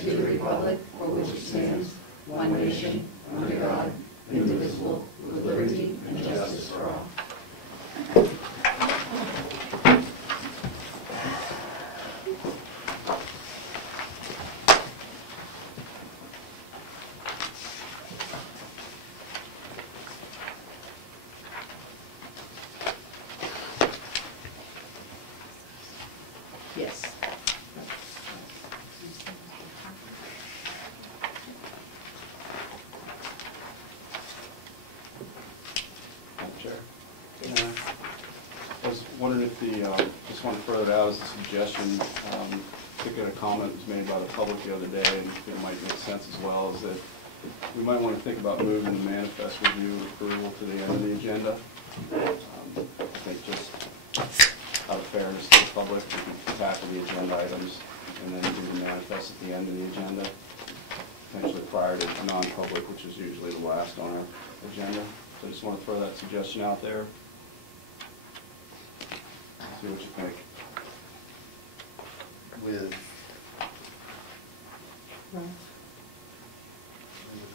to the republic for which it stands, one nation, under God, indivisible, with liberty and justice for all. Yes. Madam Chair. I was wondering if just want to throw that out as a suggestion. I think a comment was made by the public the other day, and it might make sense as well, is that we might want to think about moving the manifest review approval to the end of the agenda. I think just out of fairness to the public, we can tackle the agenda items and then do the manifest at the end of the agenda, potentially prior to non-public, which is usually the last on our agenda. So I just want to throw that suggestion out there. See what you think. With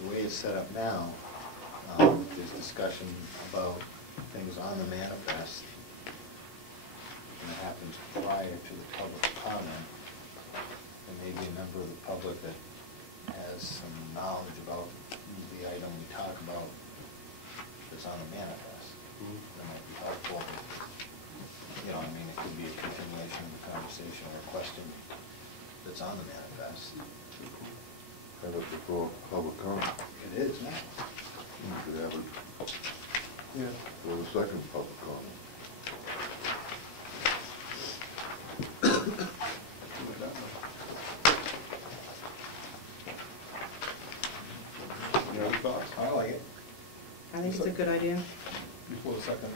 the way it's set up now, there's discussion about things on the manifest, and it happens prior to the public comment. There may be a member of the public that has some knowledge about the item we talk about that's on the manifest. That might be helpful. You know, I mean, it could be a continuation of the conversation or a question that's on the manifest. Have it before public comment. It is now. You could have it. Yeah. For the second public comment. Any other thoughts? I like it. I think it's a good idea. Before the second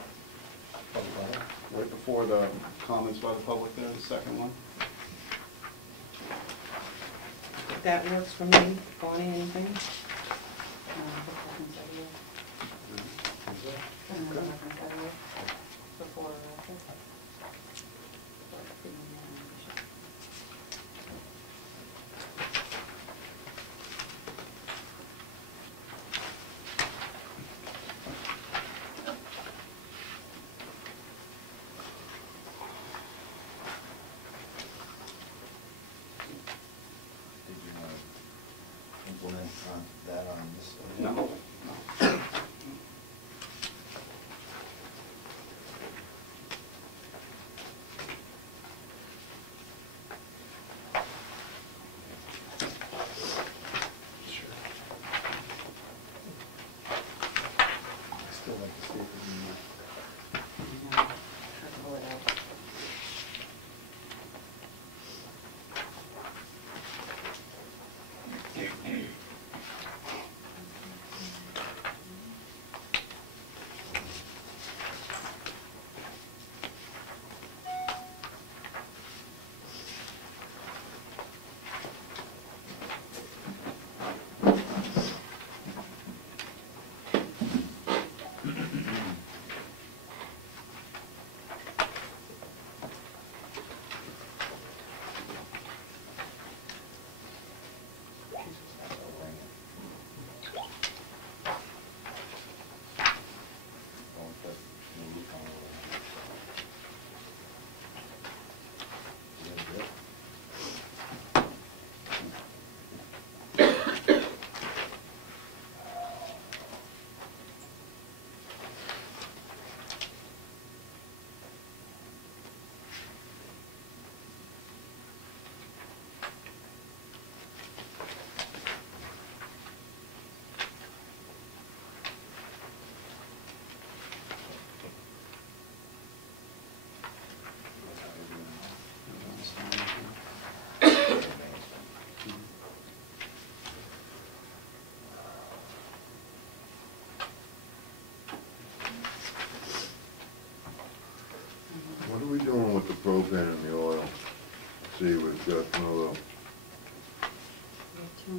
public comment. Right before the comments by the public there, the second one? That works for me. Bonnie, anything? Before or after? Did you want to implement that on this? No. I still like to see if we can What are we doing with the propane and the oil? See, we've got another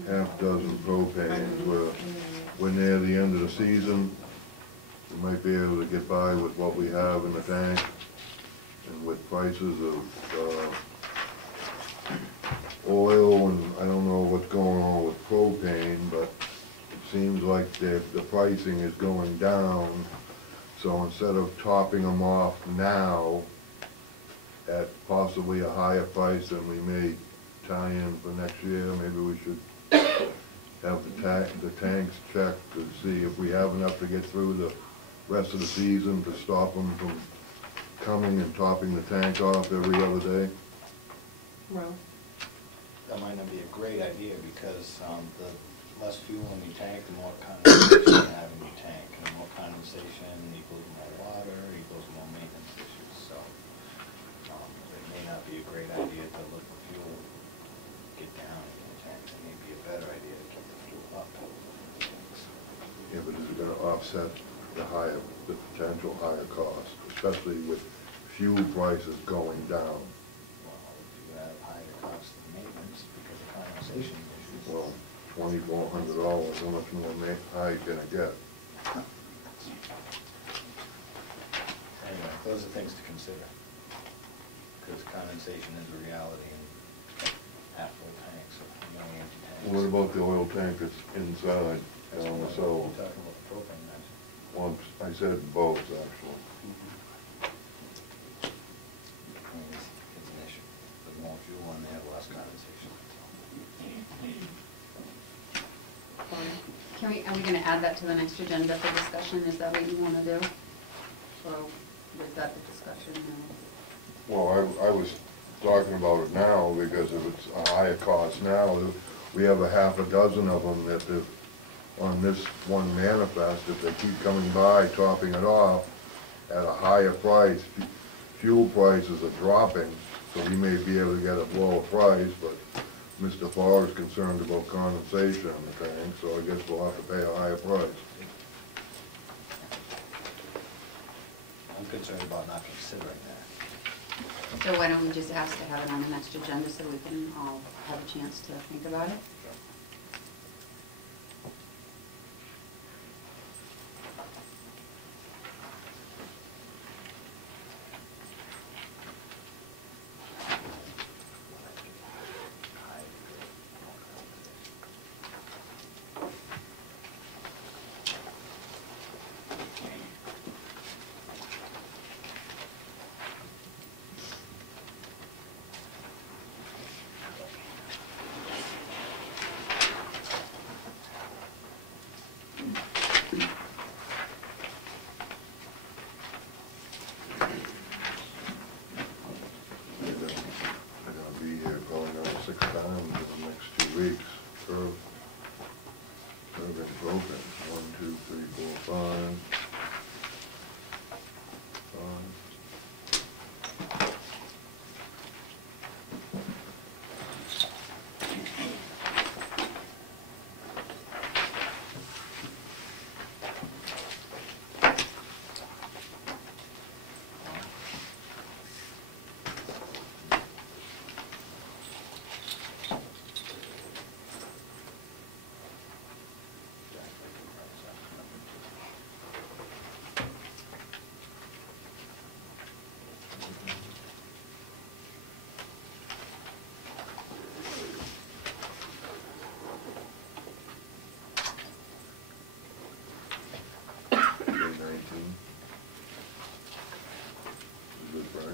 half dozen propanes. We're near the end of the season. We might be able to get by with what we have in the tank. And with prices of oil, and I don't know what's going on with propane, but it seems like the pricing is going down. So instead of topping them off now at possibly a higher price than we may tie in for next year, maybe we should have the tanks checked to see if we have enough to get through the rest of the season to stop them from coming and topping the tank off every other day. Well, That might not be a great idea, because the less fuel in your tank, the more condensation you have in your tank. And more condensation equals more water, equals more maintenance issues. So it may not be a great idea to let the fuel get down in your tank. It may be a better idea to keep the fuel up. Yeah, but is it gonna offset the potential higher cost, especially with fuel prices going down? Well, if you have higher costs of maintenance because of condensation issues. Well, $2,400, how much more high can it get? Anyway, those are things to consider, because condensation is a reality in half-full tanks or many empty tanks. What about the oil tank that's inside, That's down the what cellar? you're talking about the propane, aren't you? Well, I said both, actually. I mean, it's an issue. The more fuel in there, less condensation. are we gonna add that to the next agenda for discussion? Is that what you wanna do? Or was that the discussion? Well, I was talking about it now, because if it's a higher cost now, we have a half a dozen of them that if, on this one manifest, if they keep coming by, topping it off at a higher price, fuel prices are dropping, so we may be able to get a lower price, but Mr. Farr is concerned about condensation in the tank, so I guess we'll have to pay a higher price. I'm concerned about not considering that. So why don't we just ask to have it on the next agenda so we can all have a chance to think about it? They're gonna be here going on 6 times in the next 2 weeks. Serving propane, 1, 2, 3, 4, 5. 5. Good price.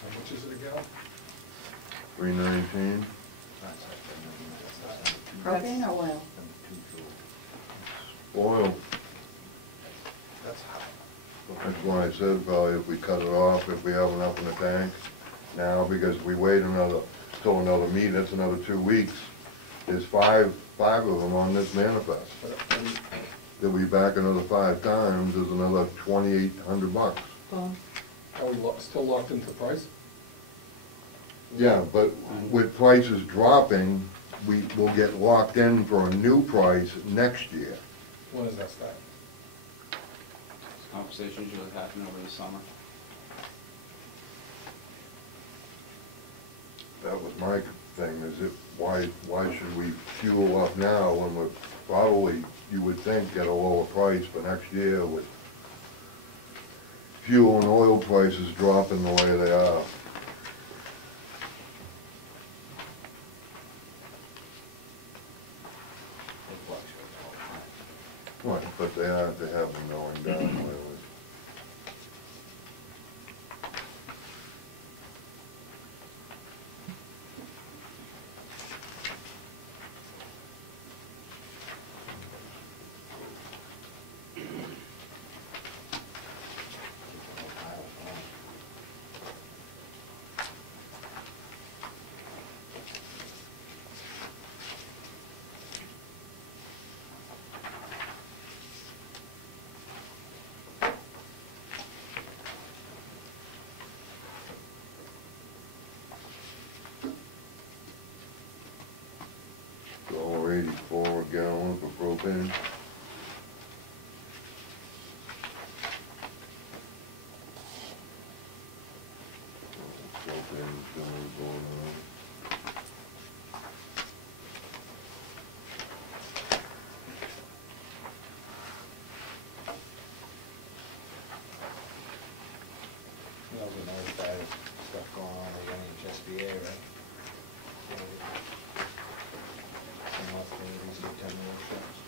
How much is it again? $3.19. Propane or oil? Oil. That's high. That's why I said probably if we cut it off, if we have enough in the tank now, because we wait till another meeting, that's another 2 weeks. There's five of them on this manifest. They'll be back another 5 times, there's another $2,800. Are we still locked into the price? Yeah, but with prices dropping, we will get locked in for a new price next year. When does that start? Conversations usually happen over the summer. That was my thing, is it, why should we fuel up now when we're probably, you would think, at a lower price for next year with fuel and oil prices dropping the way they are? It fluctuates all the time. Right, but they have them going down lately. $1.84 a gallon for propane. Propane's going on. You know, we notified of stuff going on with NHSBA, right? Some updates, some workshops.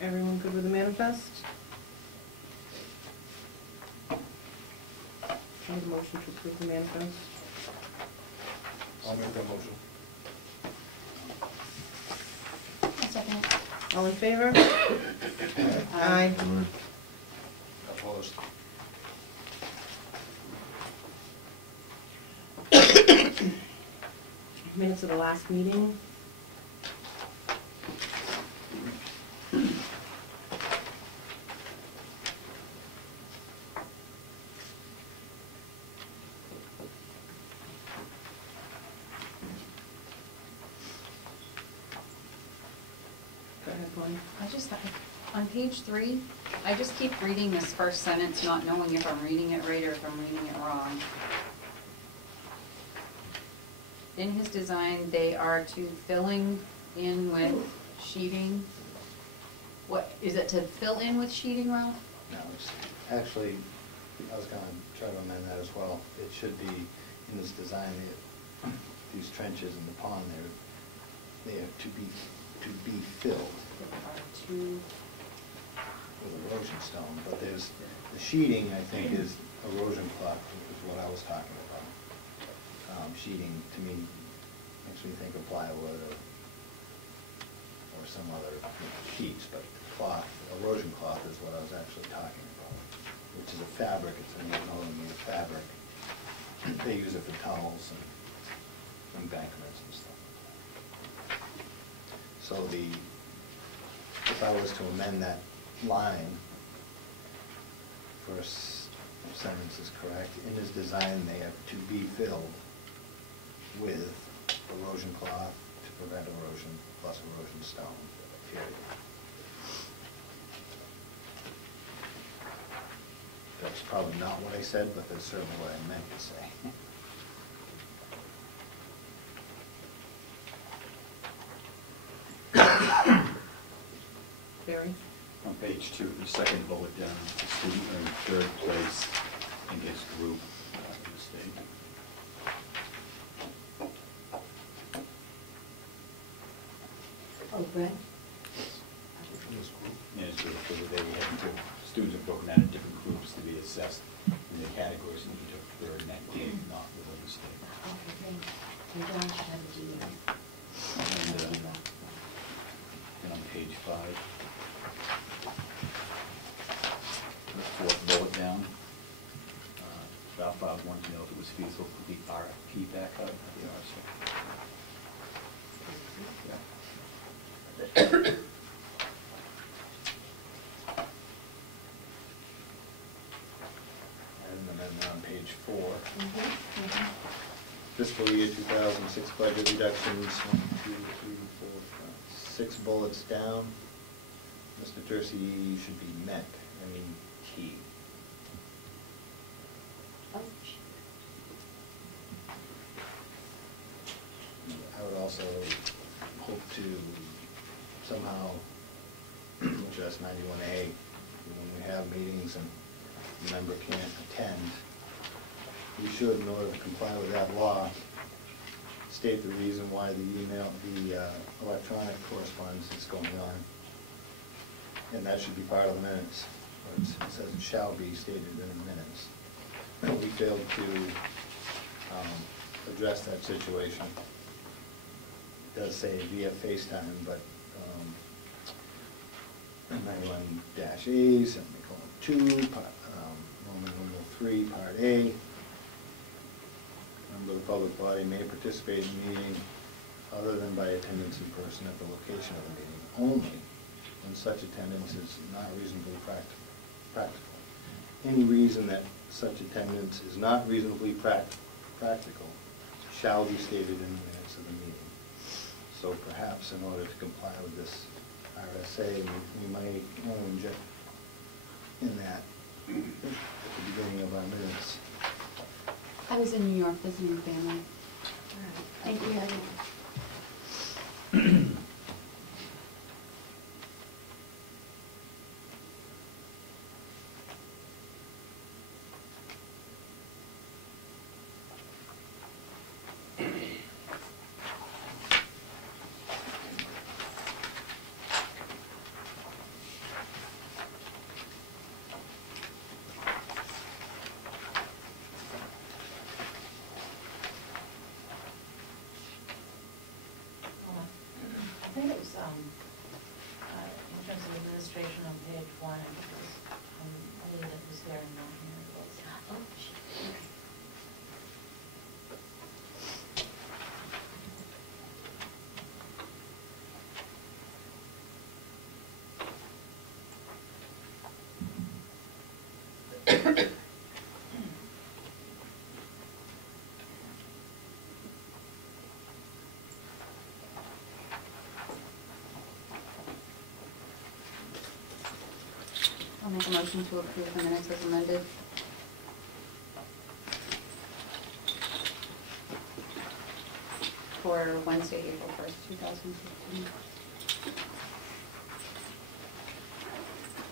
Everyone good with the manifest? Need a motion to approve the manifest? I'll make that motion. A second. All in favor? Aye. Opposed. Minutes of the last meeting. Go ahead, Bonnie. I just, on page 3, I just keep reading this first sentence, not knowing if I'm reading it right or if I'm reading it wrong. In his design, they are to filling in with sheeting. What, is it to fill in with sheeting, Ralph? No, it's actually, I was gonna try to amend that as well. It should be in this design, these trenches in the pond, they are to be filled Are to, with erosion stone, but there's, the sheeting, I think, is erosion cloth, is what I was talking about. Sheeting, to me, makes me think of plywood or some other sheets, but cloth, erosion cloth is what I was actually talking about, which is a fabric, it's a made of fabric. They use it for towels and embankments and stuff. So if I was to amend that line, first sentence is correct, in his design they are to be filled with erosion cloth to prevent erosion plus erosion stone, period. That's probably not what I said, but that's certainly what I meant to say. Barry? On page 2, the second bullet down, the student earned third place in his group in the state. oh, Brett? And it's sort of, they had to, students are broken out into different groups to be assessed in the categories, and he took third in that game, not within the state. Okay, great. Maybe I should have a do that. And on page 5, the fourth bullet down, Ralph Bob wanted to know if it was feasible to complete RFP backup at the RSA. Yeah. And an amendment on page 4. Fiscal year 2006 budget reductions, 1, 2, 3, 4, 5, 6 bullets down. Mr. Tercey should be met, I mean, he. I would also hope to somehow address 91A, when we have meetings and the member can't attend, we should, in order to comply with that law, state the reason why the electronic correspondence is going on. And that should be part of the minutes. It says it shall be stated in the minutes. We failed to address that situation. It does say via FaceTime, but 91-A, semicolon 2, Roman numeral 3, Part A. Member of the public body may participate in the meeting other than by attendance in person at the location of the meeting, only when such attendance is not reasonably practical. Any reason that such attendance is not reasonably practical shall be stated in the minutes of the meeting. So perhaps in order to comply with this RSA, we might want to inject in that at the beginning of our minutes. I was in New York visiting family. Thank you. registration on page 1, and it was, I believe it was there and not here it was. Oh, gee, okay. I'll make a motion to approve the minutes as amended. For Wednesday, April 1st, 2015.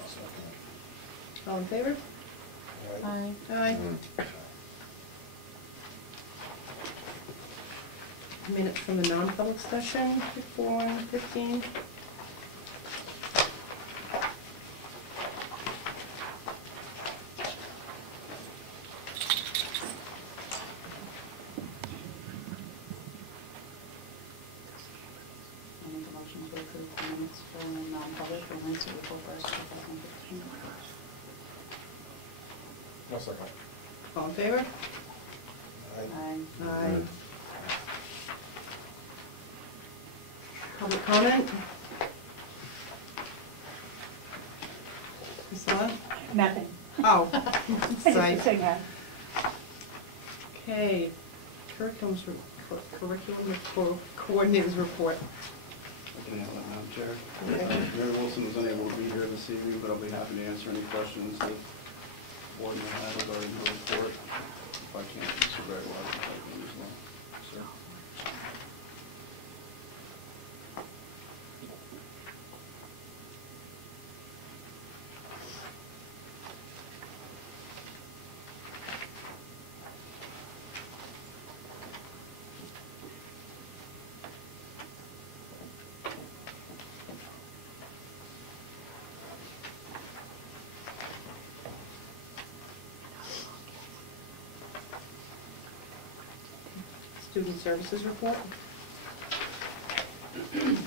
I'll second All in favor? it. All right. Aye. Minutes from the non-public session, 4:15. I'll make a motion to approve the minutes for non-public for Wednesday, April 1st, 2015. No second. All in favor? All right. Aye. Aye. Public comment? Ms. Love? Nothing. Oh, I just sorry. say that. Okay, curriculum coordinators report. I can handle that, Madam Chair. Okay. Mary Wilson was unable to be here this evening, but I'll be happy to answer any questions that the board may have regarding her report. If I can't, Mr. Barry will have to type in as well. Sir. Student services report. Excuse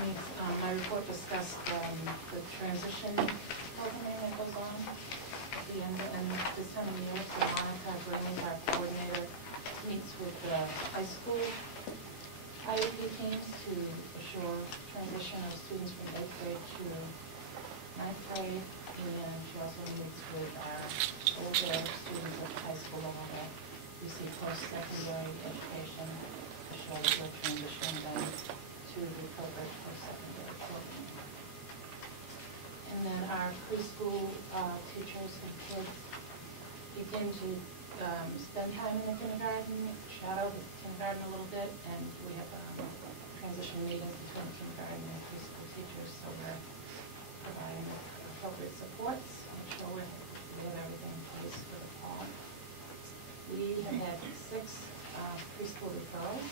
me, my report discussed the transition programming that goes on at the end, and this time of year, so Monica Burns, our coordinator, meets with the high school IEP teams to assure transition of students from 8th grade to 9th grade, and she also meets with our older students at the high school level that receive post-secondary education to show that we're transitioning them to the appropriate post-secondary program. And then our preschool teachers and kids begin to spend time in the kindergarten, shadow the kindergarten a little bit, and we have transition meetings between kindergarten and preschool teachers, so we're providing appropriate supports. I'm sure we have everything in place for the fall. We have had 6 preschool referrals,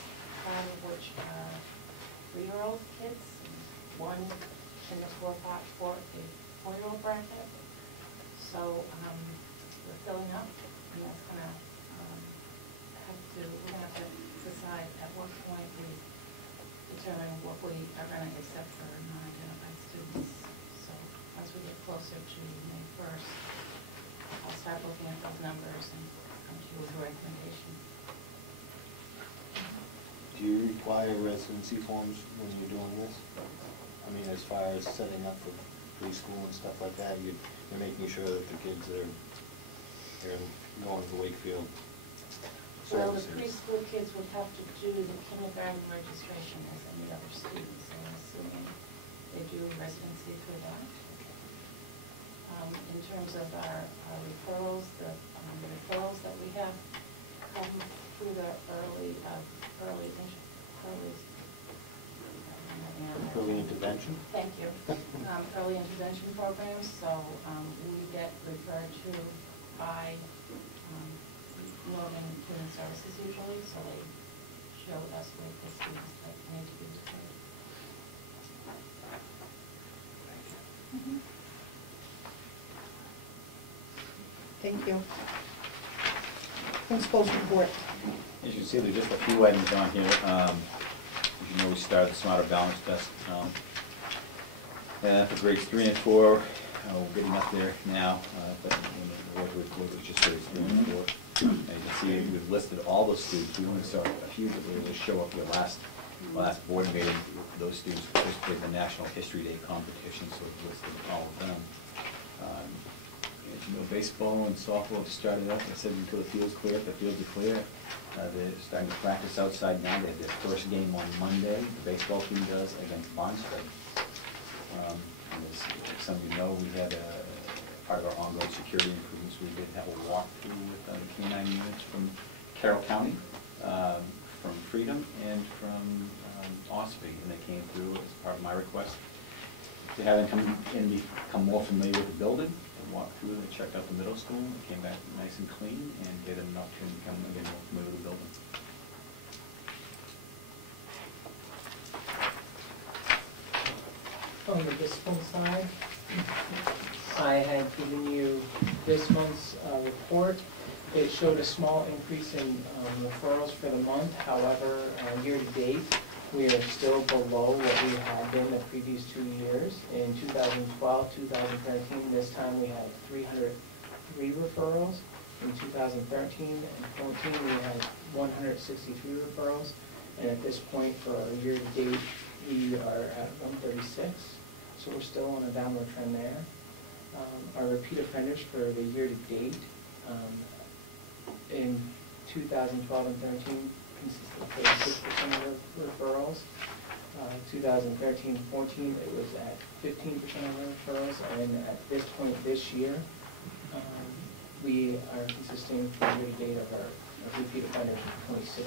5 of which are 3-year-old kids, and 1 in the 4-year-old bracket. So we're filling up, and that's gonna we're gonna have to decide at what point we determine what we are gonna accept for non-identified students. So once we get closer to May 1st, I'll start looking at those numbers and come to you with a recommendation. Do you require residency forms when you're doing this? I mean, as far as setting up for preschool and stuff like that, you're making sure that the kids that are going to Wakefield Well, the services. preschool kids would have to do the kindergarten registration as any other students, and I'm assuming they do residency through that. In terms of our referrals, the referrals that we have come through the early intervention? Thank you. Early intervention programs, so we get referred to by Northern Human Services usually, so they show us with the students that need to be referred. Thank you. Principal's report. As you see, there's just a few items on here. As you know, we started the Smarter Balance Test For grades 3 and 4, we're getting up there now, but what was just grades 3 and 4. And you can see we've listed all those students. We only saw a few that really show up the last board meeting. Those students participated in the National History Day competition, so we've listed all of them. Baseball and softball have started up. I said until the field's clear. If the fields are clear, they're starting to practice outside now. They have their first game on Monday. The baseball team does against Barnstead. And as some of you know, we had part of our ongoing security improvements. We did have a walkthrough with the K-9 units from Carroll County, from Freedom, and from Ospey, and they came through as part of my request to have them come in and become more familiar with the building. They walked through, they checked out the middle school, and came back nice and clean, and gave them an opportunity to become again more familiar with the building. On the discipline side, I had given you this month's report. It showed a small increase in referrals for the month. However, year to date, we are still below what we had been the previous 2 years. In 2012, 2013, this time we had 303 referrals. In 2013 and 14, we had 163 referrals. And at this point, for our year to date, we are at 136. So we're still on a downward trend there. Our repeat offenders for the year to date in 2012 and 13 consisted of 36% of referrals. 2013-14, it was at 15% of referrals, and at this point this year, we are consisting for year to date of our repeat offenders of 26% of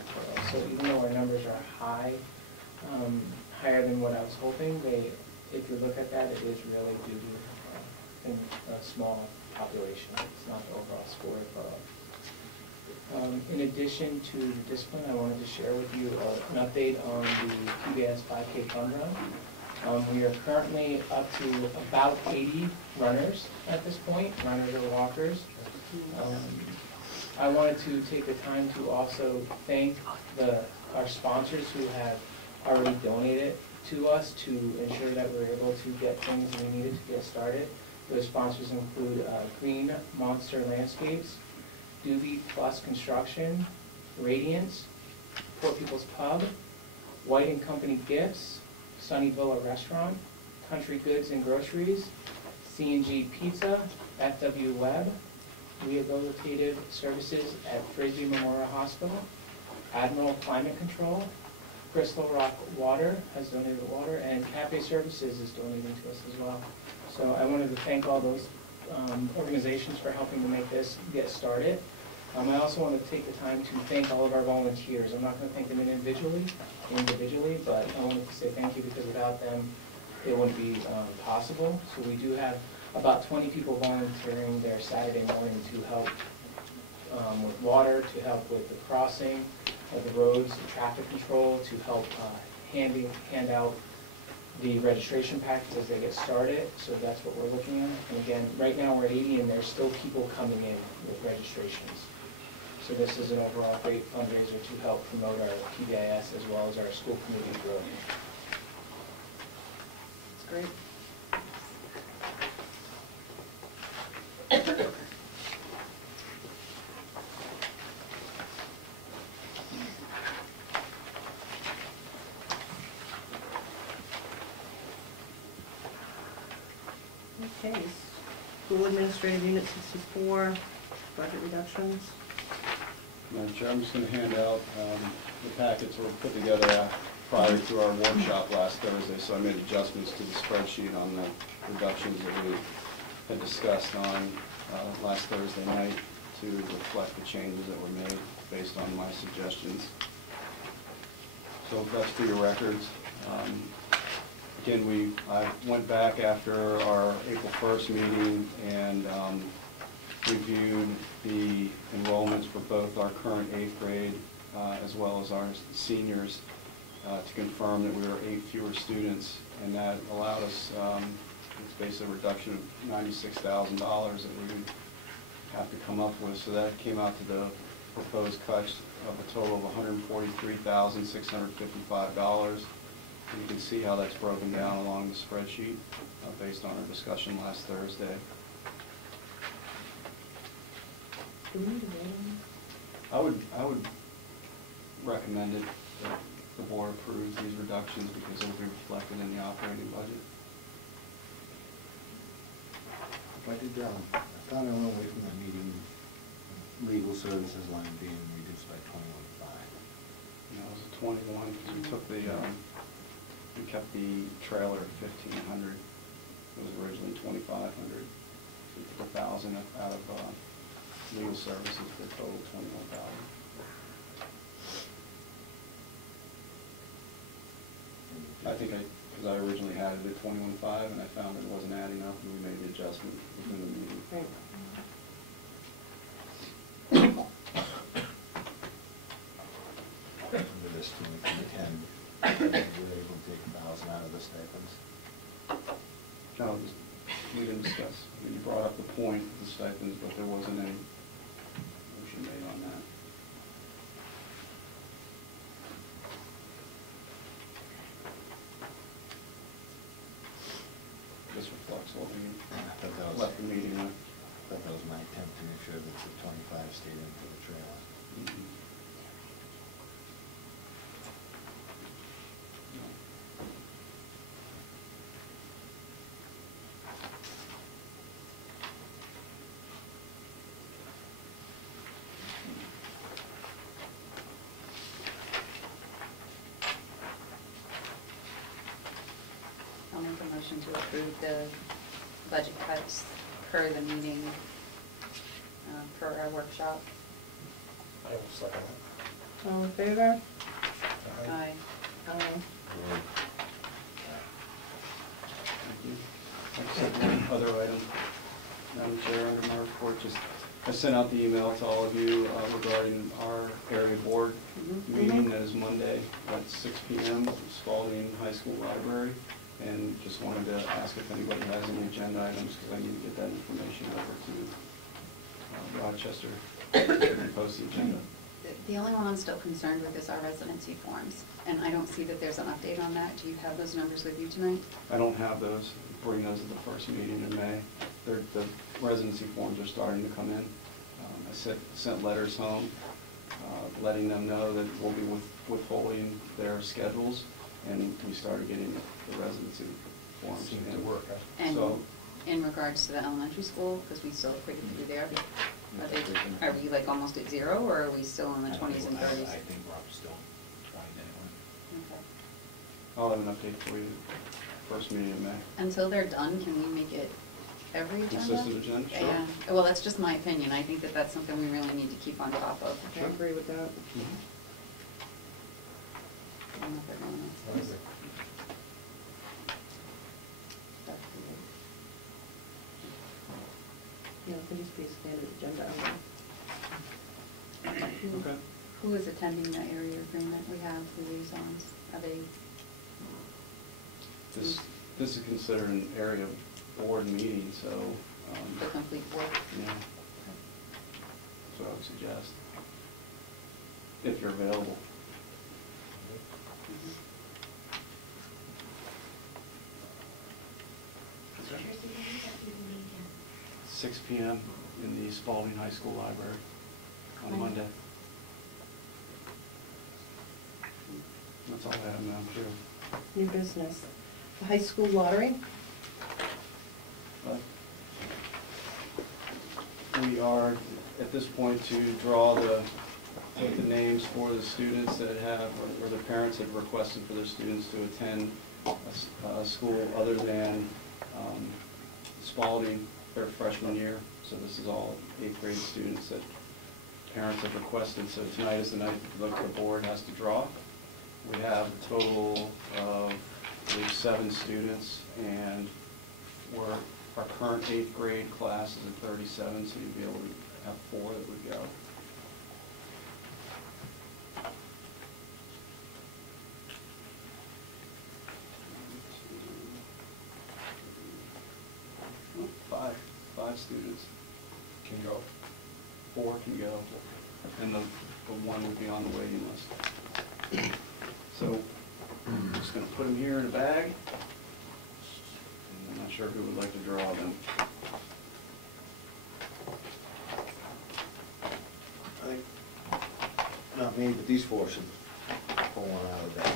referrals. So even though our numbers are high, higher than what I was hoping, if you look at that, it is really due to a small population. It's not the overall score of In addition to the discipline, I wanted to share with you an update on the PBS 5K fun run. We are currently up to about 80 runners at this point, runners or walkers. I wanted to take the time to also thank our sponsors who have already donated to us to ensure that we're able to get things we needed to get started. Those sponsors include Green Monster Landscapes, Doobie Plus Construction, Radiance, Poor People's Pub, White and Company Gifts, Sunny Villa Restaurant, Country Goods and Groceries, C&G Pizza, FW Web, Rehabilitative Services at Frisbee Memorial Hospital, Admiral Climate Control, Crystal Rock Water has donated water, and Cafe Services is donating to us as well. So I wanted to thank all those organizations for helping to make this get started. I also want to take the time to thank all of our volunteers. I'm not going to thank them individually, but I wanted to say thank you because without them, it wouldn't be possible. So we do have about 20 people volunteering there Saturday morning to help with water, to help with the crossing of the roads, the traffic control, to help hand out the registration packets as they get started. So that's what we're looking at. And again, right now we're at 80 and there's still people coming in with registrations. So this is an overall great fundraiser to help promote our PBIS as well as our school community growth. That's great. Okay, School Administrative Unit 64, budget reductions. Madam Chair, I'm just going to hand out the packets that were put together prior to our workshop last Thursday, so I made adjustments to the spreadsheet on the reductions that we had discussed on last Thursday night to reflect the changes that were made based on my suggestions. So that's for your records. Again, I went back after our April 1st meeting and reviewed the enrollments for both our current 8th grade as well as our seniors to confirm that we were 8 fewer students, and that allowed us, it's basically a reduction of $96,000 that we would have to come up with. So that came out to the proposed cuts of a total of $143,655. You can see how that's broken down along the spreadsheet based on our discussion last Thursday. Do we need a vote on I would recommend it that the board approves these reductions because it will be reflected in the operating budget. If I did, I thought I went away from that meeting, legal services line being reduced by 21.5. You know, it was a 21 because we took the, we kept the trailer at 1,500. It was originally 2,500. We took 1,000 out of legal services for a total of 21,000. I think because I originally had it at 21.5 and I found it wasn't adding up and we made the adjustment within the meeting. Right. Under this 2010, we were able to take 1,000 out of the stipends. No, we didn't discuss. You brought up the point of the stipends, but there wasn't any motion made on that. This reflects what we left the meeting with. I thought that was my attempt to make sure that the 25 stayed in for the trailer. Mhm. I'll make a motion to approve the budget cuts per the meeting, per our workshop. I will second it. All in favor? Aye. Aye. Thank you. I just have one other item, Madam Chair, under my report. I sent out the email to all of you regarding our area board meeting that is Monday at 6 p.m. at Spalding High School Library. And just wanted to ask if anybody has any agenda items, because I need to get that information over to Rochester and post the agenda. The only one I'm still concerned with is our residency forms, and I don't see that there's an update on that. Do you have those numbers with you tonight? I don't have those. Bring those at the first meeting in May. The residency forms are starting to come in. I sent letters home, letting them know that we'll be withholding their schedules, and we started getting the residency forms. Seemed to work, huh? And So, in regards to the elementary school, because we still have pretty few there, are we like almost at zero, or are we still in the 20s and 30s? I think Rob's still trying anyway. Okay. I'll have an update for you first meeting in May. Until they're done, can we make it every agenda? Consistent agenda, sure. Yeah, well, that's just my opinion. I think that that's something we really need to keep on top of. I agree with that. Mhm. I don't know if everyone else I does. agree. Yeah, it needs to be a standard agenda item. Okay. Who is attending the area agreement? We have liaisons. Are they? This is considered an area board meeting, so, The complete board? yeah, that's what I would suggest, if you're available. Mhm. 6 p.m. in the Spalding High School Library on Monday. That's all I have, Madam Chair. New business. The high school lottery? We are, at this point, to draw take the names for the students that have, or the parents have requested for their students to attend a school other than Spalding their freshman year. So this is all 8th grade students that parents have requested. So tonight is the night the board has to draw. We have a total of, I believe, 7 students, and our current 8th grade class is at 37, so you'd be able to have 4 that would go. Five students. Can go. 4 can go, and the 1 would be on the waiting list. So I'm just gonna put them here in a bag. And I'm not sure who would like to draw them. I think, not me, but these four should pull one out of the bag.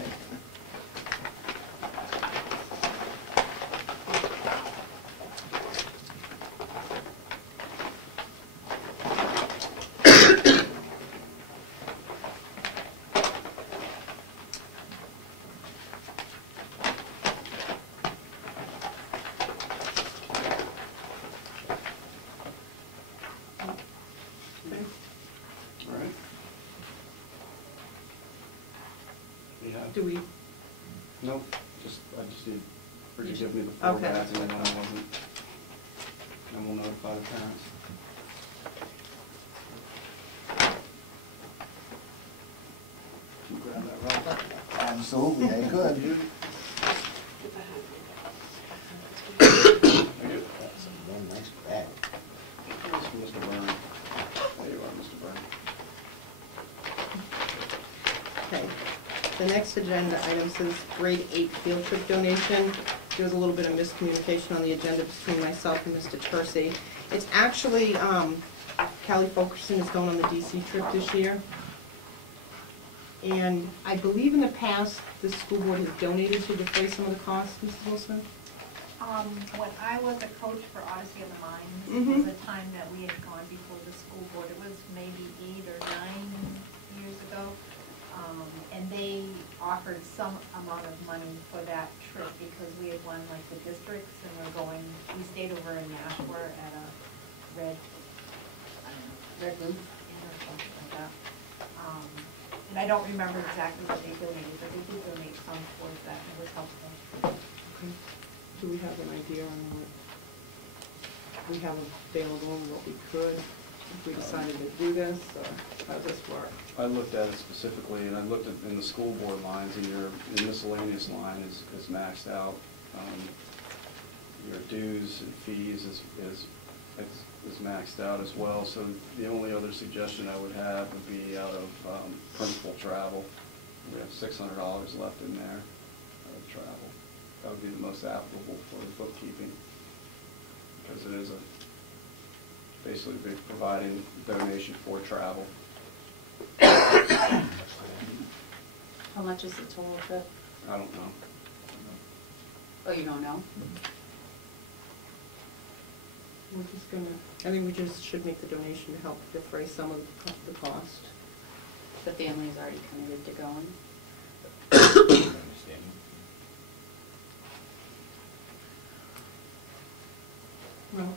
All right? Yeah. Do we, Nope, I just need for you to give me the four Okay. back and then I wasn't, and we'll notify the parents. Can you grab that rock? Absolutely, I could. Thank you. That's one nice bag. This from Mr. Byrne. There you are, Mr. Byrne. okay. The next agenda item says grade 8 field trip donation. There was a little bit of miscommunication on the agenda between myself and Mr. Tercey. It's actually, Callie Fulkerson is going on the DC trip this year. And I believe in the past, the school board has donated to defray some of the costs, Mrs. Wilson? When I was a coach for Odyssey of the Mind, Mhm. was a time that we had gone before the school board. It was maybe 8 or 9 years ago. And they offered some amount of money for that trip because we had won like the districts and we stayed over in Nashua at a Red Roof Inn or something like that. And I don't remember exactly what they donated, but they did donate some towards that, and it was helpful. Okay. Do we have an idea on what we have available and what we could, if we decided to do this, or how does this work? I looked at it specifically, and I looked at, in the school board lines, and your miscellaneous line is maxed out. Your dues and fees is maxed out as well, so the only other suggestion I would have would be out of principal travel. We have $600 left in there of travel. That would be the most applicable for the bookkeeping, because it is basically providing donation for travel. How much is the total trip? I don't know. Oh, you don't know? We're just gonna, I think we just should make the donation to help defray some of the cost. The family's already committed to going. Understanding. Well,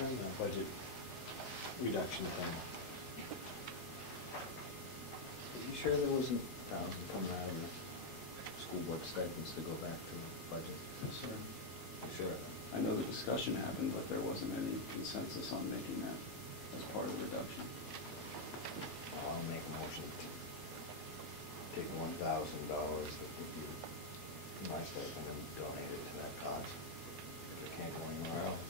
And the budget reduction thing. Are you sure there wasn't $1,000 coming out of the school board stipends to go back to the budget? Yes, sir. You sure? I know the discussion happened, but there wasn't any consensus on making that as part of the reduction. I'll make a motion to take $1,000 that would be my stipend and donate it to that cause. If it can't go anywhere else.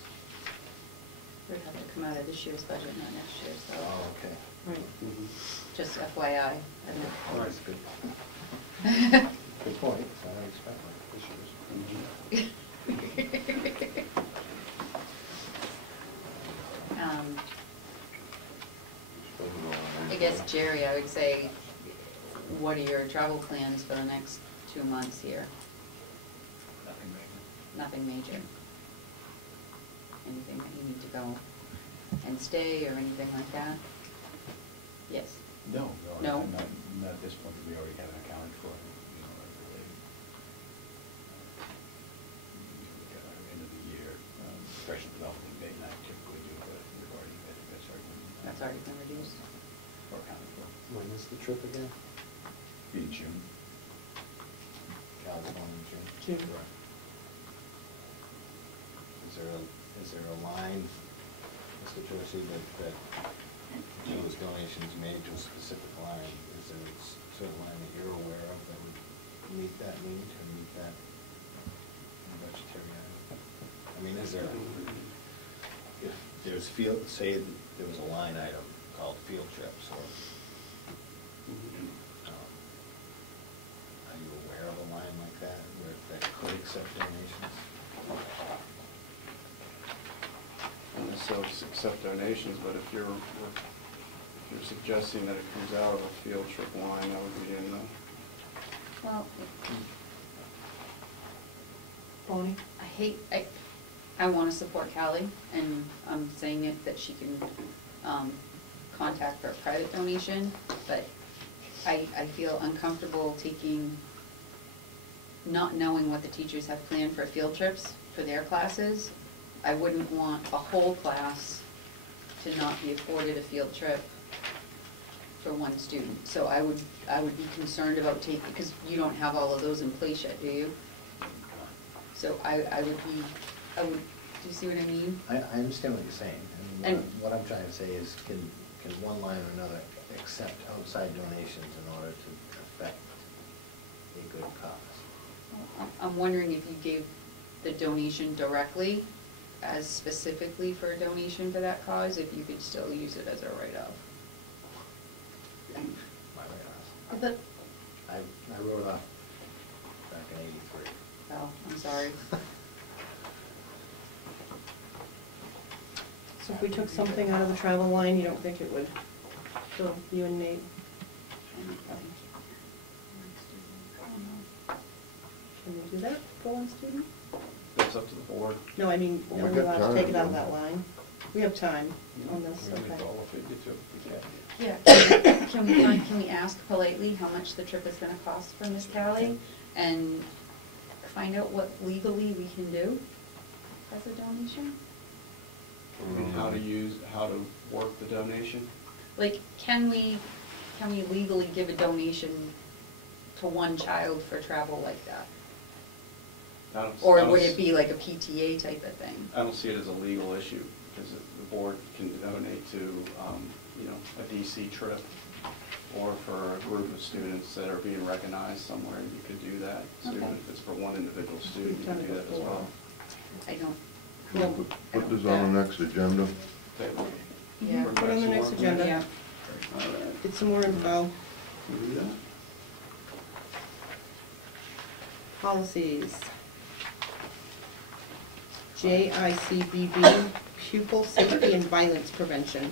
We'd have to come out of this year's budget, not next year's, so Oh, okay. right. just FYI. isn't it? All right, good. Good point. So I expect like this year's. I guess, Jerry, I would say, what are your travel plans for the next 2 months here? Nothing right Nothing major? Anything that you need to go and stay or anything like that? Yes. now. No? Not at this point, we already have it accounted for, you know, related. We got our end of the year, professional development day night typically do, but we've already, I think That's already been reduced? or accounted for. When is the trip again? In June. California in June? June. Correct. Is there a line, Mr. Dorsey, that those donations made to a specific line? Is there a certain line that you're aware of that would meet that need or meet that budgetary item? I mean, is there, if there's field, say there was a line item called field trips or also accept donations, but if you're suggesting that it comes out of a field trip line, that would be in the, Well, Bonnie? I want to support Callie, and I'm saying it that she can contact for a private donation, but I feel uncomfortable not knowing what the teachers have planned for field trips for their classes. I wouldn't want a whole class to not be afforded a field trip for one student. So I would be concerned about because you don't have all of those in place yet, do you? So I would, do you see what I mean? I understand what you're saying. I mean, And- what I'm trying to say is, can one line or another accept outside donations in order to affect a good cause? I'm wondering if you gave the donation directly as specifically for a donation for that cause, if you could still use it as a write-off. My write-offs. But, I wrote off back in '83. Oh, I'm sorry. so if we took something out of the travel line, you don't think it would fill you and Nate? Can we do that for one student? that's up to the board. No, I mean, Well, are we we got allowed to time, take it out of though. that line? We have time on this, We okay. need all if we get to it, if we can. Yeah, can we ask politely how much the trip is gonna cost for Miss Callie, and find out what legally we can do as a donation? I mean, how to work the donation? Like, can we legally give a donation to one child for travel like that? I don't- Or I don't would s- it be like a PTA type of thing? I don't see it as a legal issue, because the board can donate to, a DC trip, or for a group of students that are being recognized somewhere, you could do that. So even Okay. if it's for one individual student, you Done can it do that as before. well. I don't, Can we put this on the next agenda? Table. yeah. For Put on the more next information? agenda. Yeah. All right. Get some more info. Can we do that? Policies. JICBB, pupil safety and violence prevention.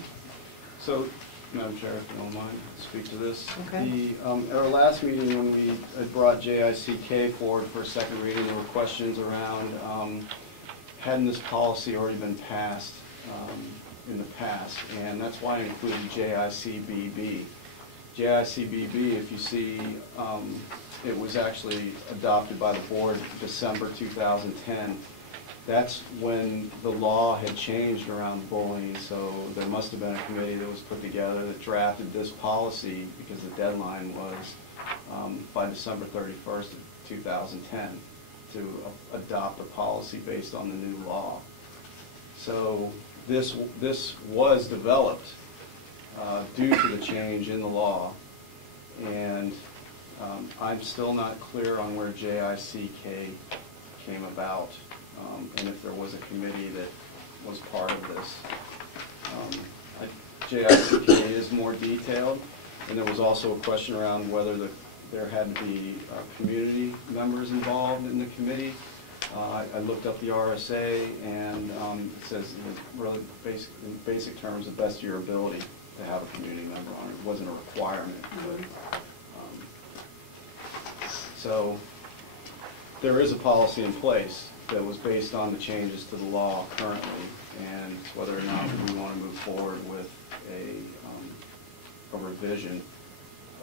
So, Madam Chair, if you don't mind, I'll speak to this. Okay. At our last meeting, when we had brought JICK forward for a second reading, there were questions around, hadn't this policy already been passed in the past? And that's why I included JICBB. JICBB, if you see, it was actually adopted by the board December 2010. That's when the law had changed around bullying, so there must have been a committee that was put together that drafted this policy, because the deadline was by December 31st of 2010 to adopt a policy based on the new law. So this was developed due to the change in the law, and I'm still not clear on where JICK came about. And if there was a committee that was part of this. JICK is more detailed, and there was also a question around whether there had to be community members involved in the committee. I looked up the RSA, and it says really in basic terms, the best of your ability to have a community member on it. It wasn't a requirement. But, so there is a policy in place that was based on the changes to the law currently, and it's whether or not we want to move forward with a revision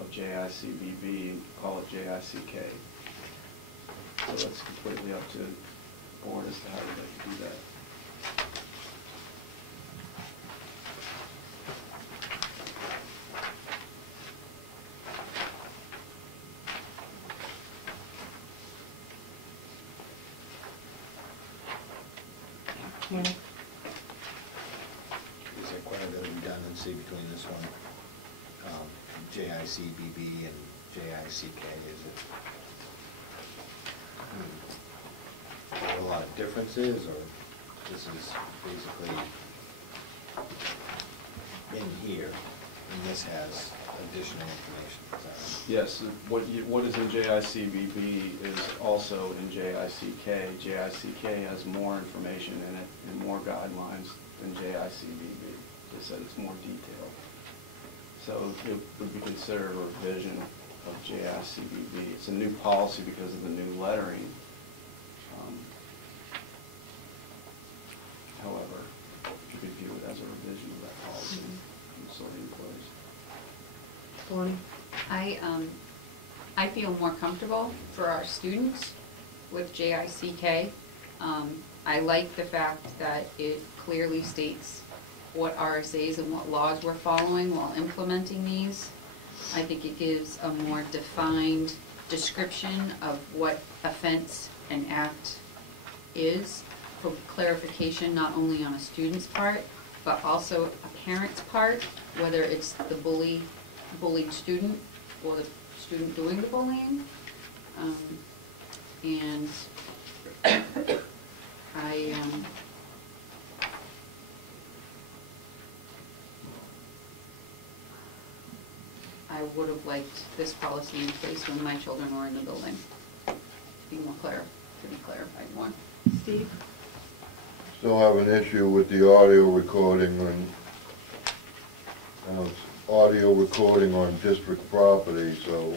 of JICBB and call it JICK. So that's completely up to the board as to how you'd like to do that. Mike? Is there quite a bit of redundancy between this one, JICBB and JICK, is it? Are there a lot of differences, or this is basically in here, and this has additional information, is that right? Yes, what is in JICBB is also in JICK. JICK has more information in it and more guidelines than JICBB. They said it's more detailed. So it would be considered a revision of JICBB. It's a new policy because of the new lettering. However, you could view it as a revision of that policy and sort of in place. Bonnie? I feel more comfortable for our students with JICK. I like the fact that it clearly states what RSAs and what laws we're following while implementing these. I think it gives a more defined description of what offense and act is, for clarification not only on a student's part, but also a parent's part, whether it's the bullied student or the student doing the bullying. And I would have liked this policy in place when my children were in the building. To be clarified more. Steve? Still have an issue with the audio recording and it's audio recording on district property, so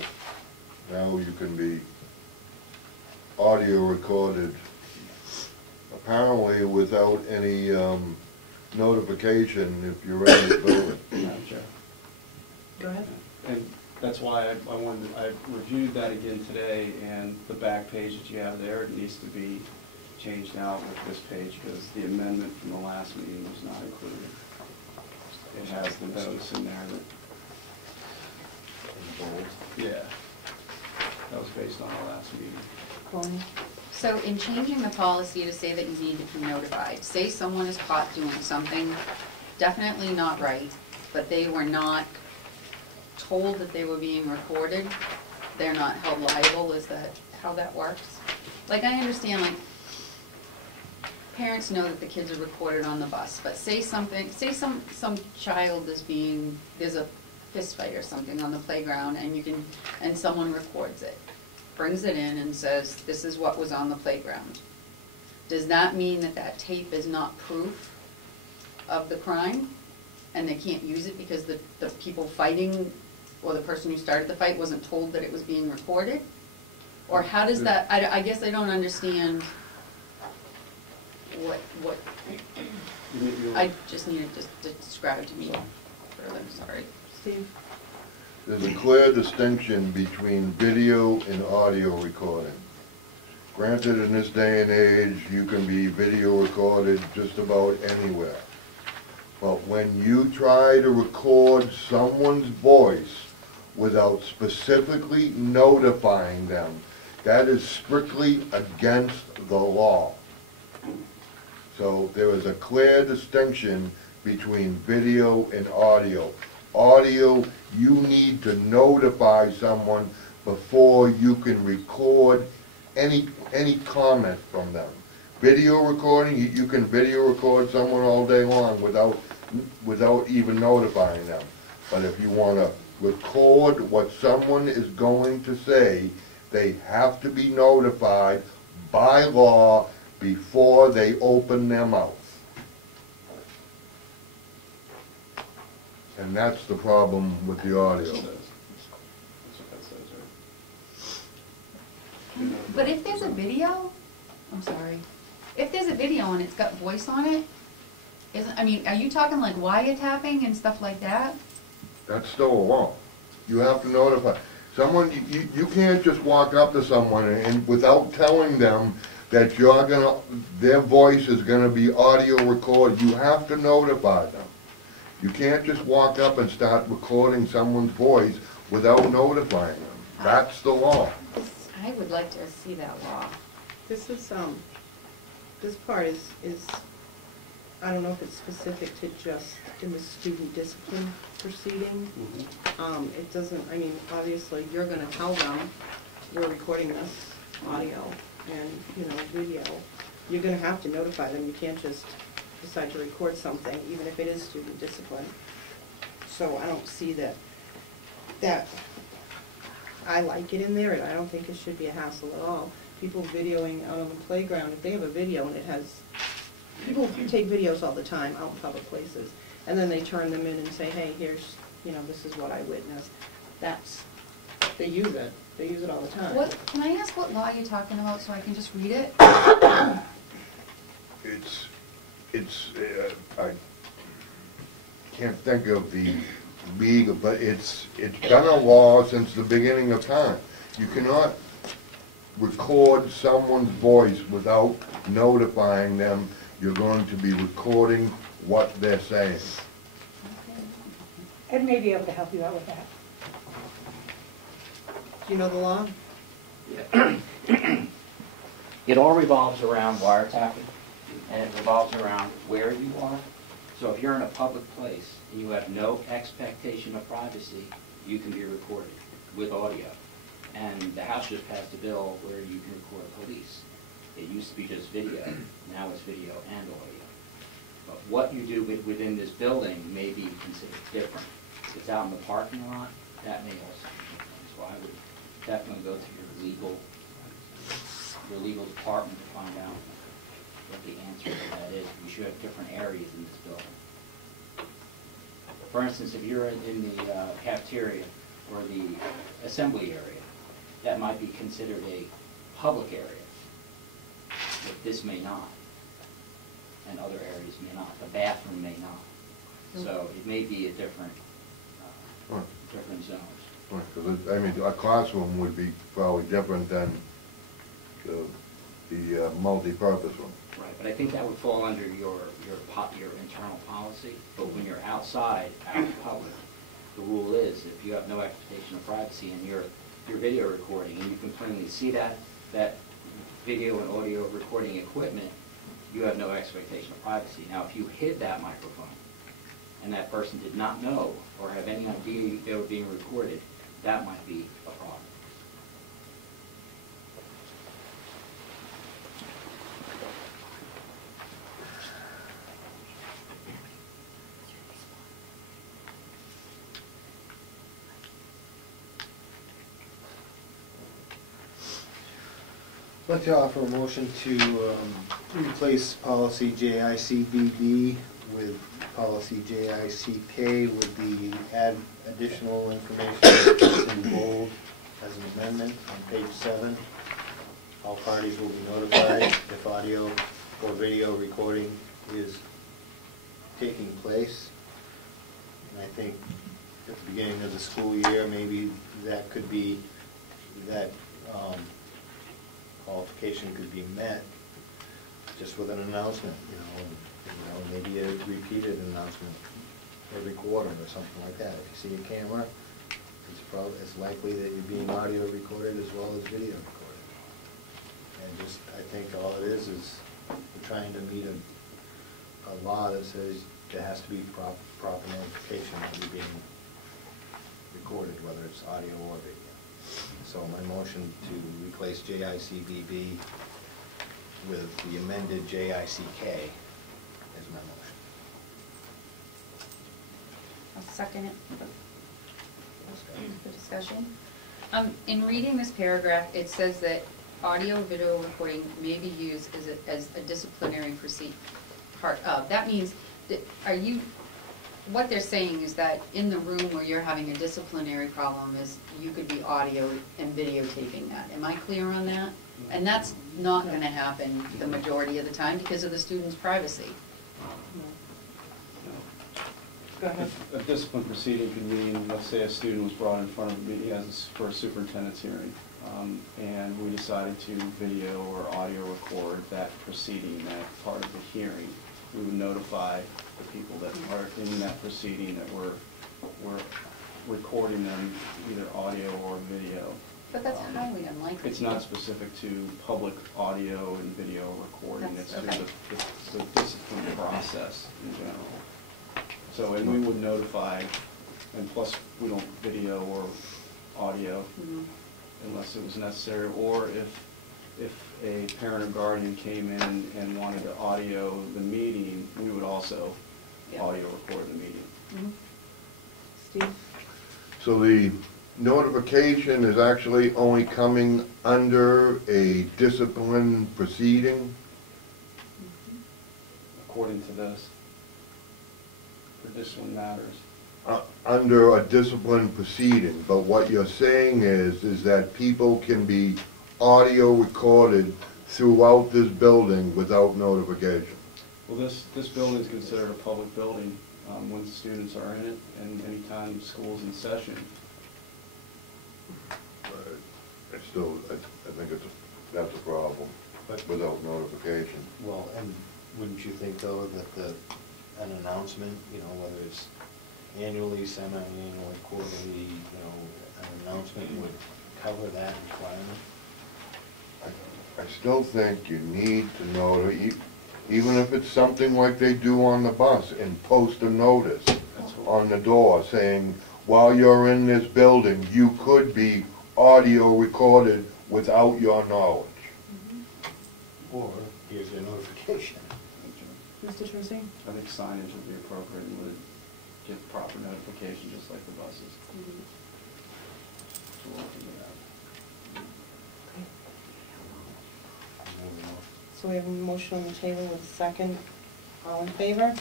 now you can be audio recorded apparently without any notification if you're in the building. Madam Chair. Go ahead. And that's why I reviewed that again today, and the back page that you have there, it needs to be changed out with this page because the amendment from the last meeting was not included. It has the notice in there that, In bold? yeah, that was based on our last meeting. Bonnie? So in changing the policy to say that you need to be notified, say someone is caught doing something definitely not right, but they were not told that they were being recorded, they're not held liable. Is that how that works? Like, I understand, like, parents know that the kids are recorded on the bus, but say some child is there's a fist fight or something on the playground, and someone records it, brings it in and says, this is what was on the playground. Does that mean that that tape is not proof of the crime, and they can't use it because the people fighting, or the person who started the fight wasn't told that it was being recorded? Or how does that, I guess I don't understand what, I just needed to describe to me further, sorry. Steve? There's a clear distinction between video and audio recording. Granted, in this day and age, you can be video recorded just about anywhere. But when you try to record someone's voice without specifically notifying them, that is strictly against the law. So there is a clear distinction between video and audio. Audio, you need to notify someone before you can record any comment from them. Video recording, you can video record someone all day long without even notifying them. But if you want to record what someone is going to say, they have to be notified by law before they open their mouth. And that's the problem with the audio. That's what that says, right? But if there's a video, I'm sorry, if there's a video and it's got voice on it, are you talking like wiretapping and stuff like that? That's still a law. You have to notify. Someone, you can't just walk up to someone and without telling them that their voice is gonna be audio recorded. You have to notify them. You can't just walk up and start recording someone's voice without notifying them. That's the law. I would like to see that law. This is, this part is, I don't know if it's specific to just in the student discipline proceeding. It doesn't, obviously, you're gonna tell them, we're recording this audio and, video. You're gonna have to notify them. You can't just decide to record something, even if it is student discipline. So I don't see that that I like it in there, and I don't think it should be a hassle at all. People videoing out on the playground, if they have a video and it has, people take videos all the time out in public places, and then they turn them in and say, hey, here's, you know, this is what I witnessed. That's, they use it all the time. What, can I ask what law you're talking about so I can just read it? I can't think of the legal, but it's been a law since the beginning of time. You cannot record someone's voice without notifying them you're going to be recording what they're saying. Ed may be able to help you out with that. Do you know the law? It all revolves around wiretapping, and it revolves around where you are. So if you're in a public place and you have no expectation of privacy, you can be recorded with audio. And the House just passed a bill where you can record police. It used to be just video, now it's video and audio. But what you do within this building may be considered different. If it's out in the parking lot, that may also be different. So I would definitely go to your legal department to find out what the answer to that is. We should have different areas in this building. For instance, if you're in the cafeteria or the assembly area, that might be considered a public area, but this may not, and other areas may not. The bathroom may not. So it may be a different, different zones. Right, because I mean, a classroom would be probably different than the multi-purpose one. Right, but I think that would fall under your internal policy. But when you're outside, out in public, the rule is if you have no expectation of privacy and you're video recording and you can plainly see that video and audio recording equipment, you have no expectation of privacy. Now, if you hid that microphone and that person did not know or have any idea they were being recorded, that might be a problem. I'd like to offer a motion to replace policy JICBB with policy JICK with the add additional information that's in bold as an amendment on page 7. All parties will be notified if audio or video recording is taking place. And I think at the beginning of the school year, maybe that could be, that qualification could be met just with an announcement, maybe a repeated announcement every quarter or something like that. If you see a camera, it's likely that you're being audio recorded as well as video recorded. And just, I think all it is we're trying to meet a law that says there has to be proper notification that you're being recorded, whether it's audio or video. So my motion to replace JICBB with the amended JICK is my motion. I'll second it for discussion. In reading this paragraph, it says that audio video recording may be used as a disciplinary part of. That means, what they're saying is that in the room where you're having a disciplinary problem is you could be audio and videotaping that. Am I clear on that? And that's not going to happen the majority of the time because of the student's privacy. Go ahead. A discipline proceeding could mean, let's say a student was brought in front of me for a superintendent's hearing, and we decided to video or audio record that proceeding, that part of the hearing. We would notify the people that are in that proceeding that we're recording them, either audio or video. But that's highly unlikely. It's not specific to public audio and video recording. It's Okay. just the discipline process in general. So, and we would notify, and plus we don't video or audio unless it was necessary, or if a parent or guardian came in and wanted to audio the meeting, we would also audio record the meeting. Steve? So the notification is actually only coming under a discipline proceeding? According to this, for discipline matters. Under a discipline proceeding, but what you're saying is that people can be audio recorded throughout this building without notification. Well, this building is considered a public building when students are in it and anytime school's in session. I think that's a problem, But- without notification. Well, and wouldn't you think though that an announcement, you know, whether it's annually, semi-annually, quarterly, you know, an announcement would cover that requirement? I still think you need to know, even if it's something like they do on the bus, and post a notice on the door saying, while you're in this building, you could be audio recorded without your knowledge. Or here's your notification. Mr. Tracy? I think signage would be appropriate and would give proper notification, just like the buses. So we'll look into that. So we have a motion on the table with a second. All in favor?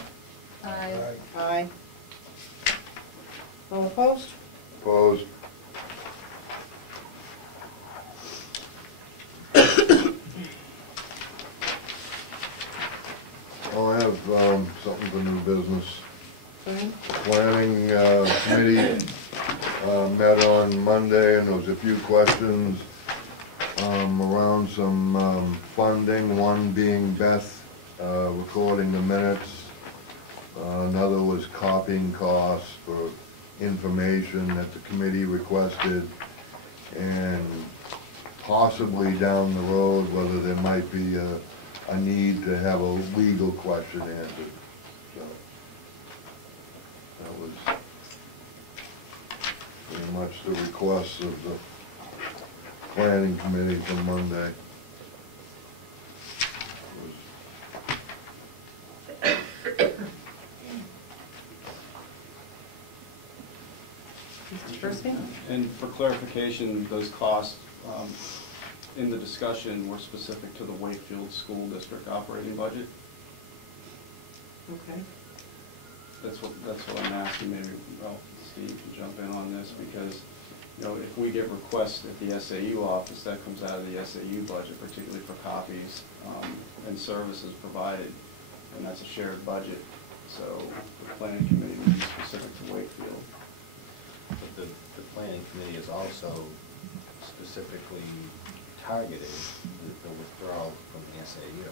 Aye. Aye. All opposed? Opposed? Oh, I have something for new business. Fine. Planning committee met on Monday, and there was a few questions around some funding, one being Beth recording the minutes, another was copying costs for information that the committee requested, and possibly down the road whether there might be a need to have a legal question answered. So that was pretty much the requests of the planning committee for Monday. Mr. Tracy? And for clarification, those costs in the discussion were specific to the Wakefield School District operating budget. Okay. That's what I'm asking. Maybe, well, Steve can jump in on this, because, you know, if we get requests at the SAU office, that comes out of the SAU budget, particularly for copies and services provided, and that's a shared budget. So the planning committee would be specific to Wakefield. But the planning committee is also specifically targeted the withdrawal from the SAU.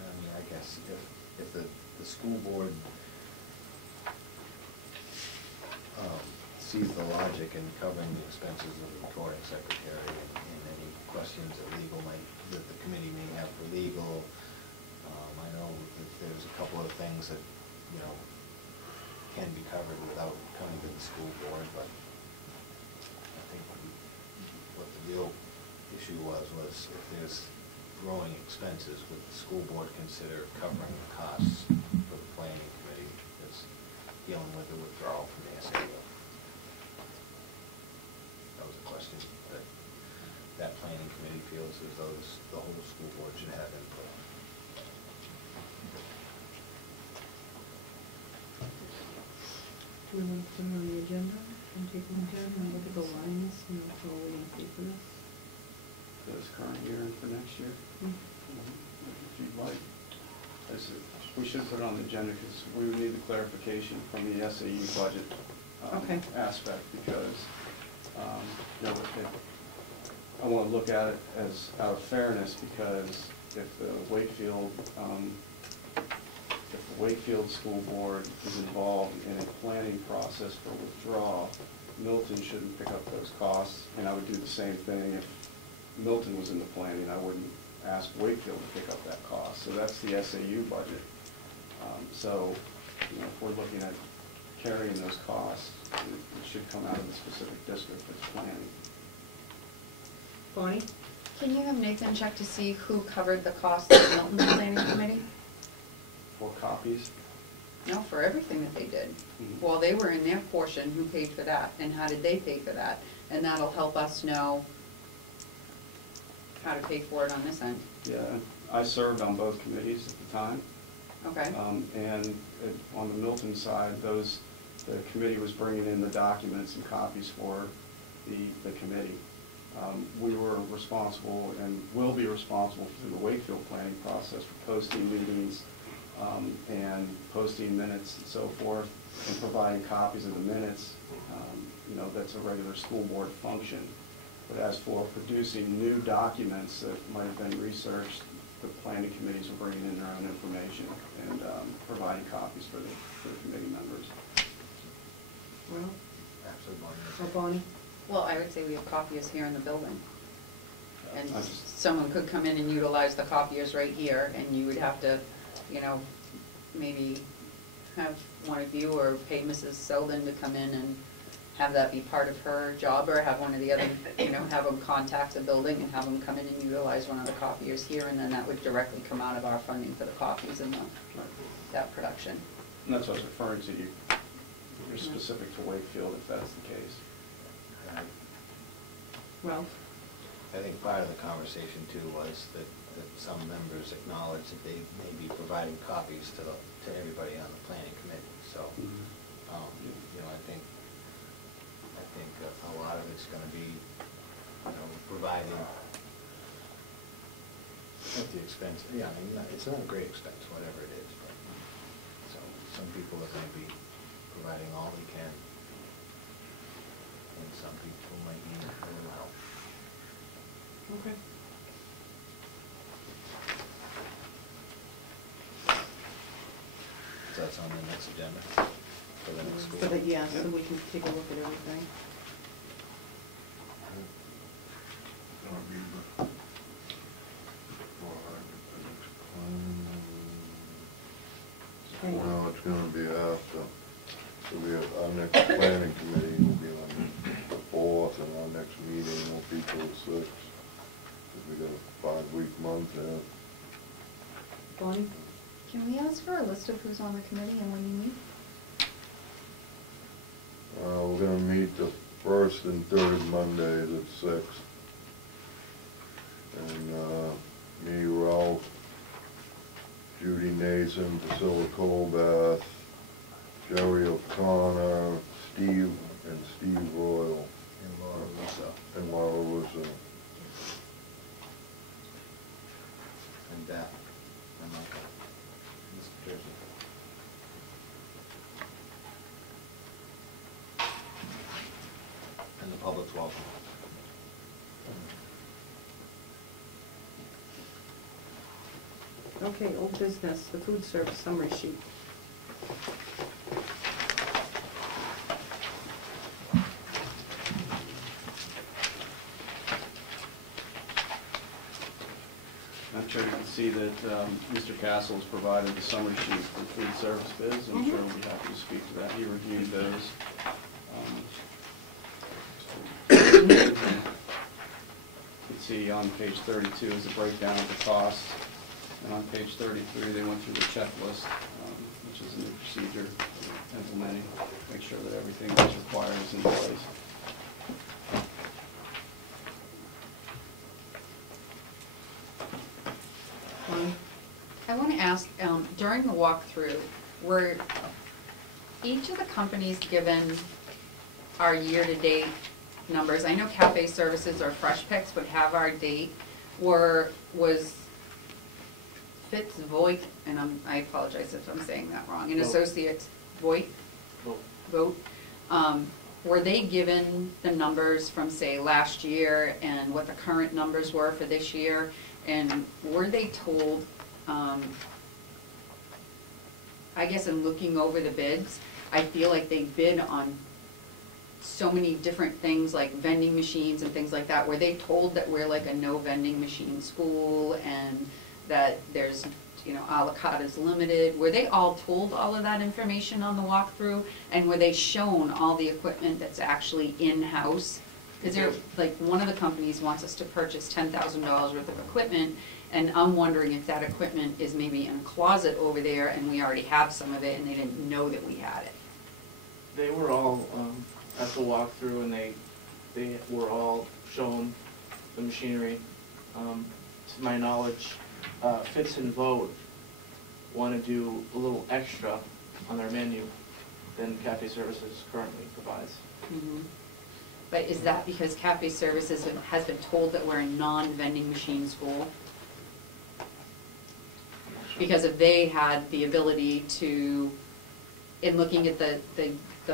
I mean, I guess if the school board sees the logic in covering the expenses of the recording secretary and any questions that the committee may have for legal, I know that there's a couple of things that, you know, can be covered without coming to the school board, but I think what the real issue was if there's growing expenses, would the school board consider covering the costs for the planning committee that's dealing with the withdrawal from the SAU? That was a question that planning committee feels as though the whole school board should have input on. Do we want to put it on the agenda and take a look at it and look at the lines and that's all we want to see for this? For this current year and for next year, if you'd like. We should put it on the agenda because we would need the clarification from the SAU budget Okay. aspect, because you know, I want to look at it as out of fairness, because if the Wakefield School Board is involved in a planning process for withdrawal, Milton shouldn't pick up those costs, and I would do the same thing if Milton was in the planning. I wouldn't ask Wakefield to pick up that cost. So that's the SAU budget. So, you know, if we're looking at carrying those costs, it should come out of the specific district that's planning. Bonnie? Can you have Nathan check to see who covered the cost of Milton's planning committee? For copies, No, for everything that they did. Mhm. While they were in their portion, who paid for that, and how did they pay for that? And that'll help us know how to pay for it on this end. Yeah, I served on both committees at the time. Okay? And on the Milton side, the committee was bringing in the documents and copies for the committee. We were responsible and will be responsible through the Wakefield planning process for posting meetings and posting minutes and so forth, and providing copies of the minutes. You know, that's a regular school board function. But as for producing new documents that might have been researched, the planning committees are bringing in their own information and providing copies for the committee members. Well, Absolutely. or Bonnie? Well, I would say we have copiers here in the building. And I just- someone could come in and utilize the copiers right here, and you would have to, you know, maybe have one of you or pay Mrs. Selden to come in and have that be part of her job, or have one of the other, you know, have them contact the building and have them come in and utilize one of the copiers here, and then that would directly come out of our funding for the copies and that production. And that's what I was referring to. You're specific to Wakefield if that's the case. Well, I think part of the conversation too was that some members acknowledged that they may be providing copies to everybody on the planning committee. So, you know, I think a lot of it's going to be, you know, providing at the expense. Yeah, I mean, it's not a great expense, whatever it is. But so some people are going to be providing all they can, and some people might need a little help. okay. So that's on the next agenda for the next school. So that, yeah, so we can take a look at everything. That'll be the- Well, it's gonna be after, our next planning committee will be on the 4th, and our next meeting will be till the 6th. We got a 5-week month there. Bonnie? Can we ask for a list of who's on the committee and when you meet? We're gonna meet the 1st and 3rd Mondays at 6. And, me, Ralph, Judy Nason, Priscilla Colbath, Jerry O'Connor, Steve Royal. And Laura Russo. And Laura Russo. And Beth. And Michael. Mr. Jersey. And the public's welcome. Okay, old business, the food service summary sheet. I'm sure you can see that Mr. Castle has provided the summary sheet for food service bids. I'm sure he'll be happy to speak to that. He reviewed those. You can see on page 32 is a breakdown of the costs. And on page 33, they went through the checklist, which is a new procedure for implementing, make sure that everything that's required is in place. Bonnie? I want to ask, during the walkthrough, were each of the companies given our year-to-date numbers? I know Cafe Services or Fresh Picks would have our date. Was Voigt, and I apologize if I'm saying that wrong, and Associates Voigt? Vote. Were they given the numbers from, say, last year and what the current numbers were for this year? And were they told, I guess in looking over the bids, I feel like they bid on so many different things like vending machines and things like that. Were they told that we're like a no vending machine school and that there's, you know, a la carte is limited? Were they all told all of that information on the walkthrough? And were they shown all the equipment that's actually in-house Is there, like, one of the companies wants us to purchase $10,000 worth of equipment, and I'm wondering if that equipment is maybe in a closet over there and we already have some of it and they didn't know that we had it. They were all at the walkthrough, and they were all shown the machinery. To my knowledge, Fitz and Vote want to do a little extra on their menu than Cafe Services currently provides. Mhm. But is that because Cafe Services has been told that we're a non-vending machine school? Because if they had the ability to, in looking at the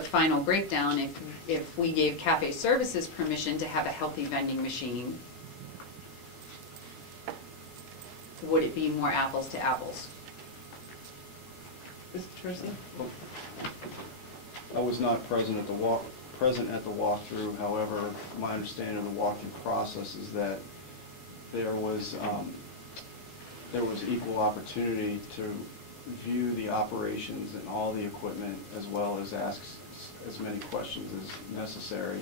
final breakdown, if we gave Cafe Services permission to have a healthy vending machine, would it be more apples to apples? Mr. Tercey? I was not present at the walkthrough. However, my understanding of the walkthrough process is that there was equal opportunity to view the operations and all the equipment, as well as ask as many questions as necessary.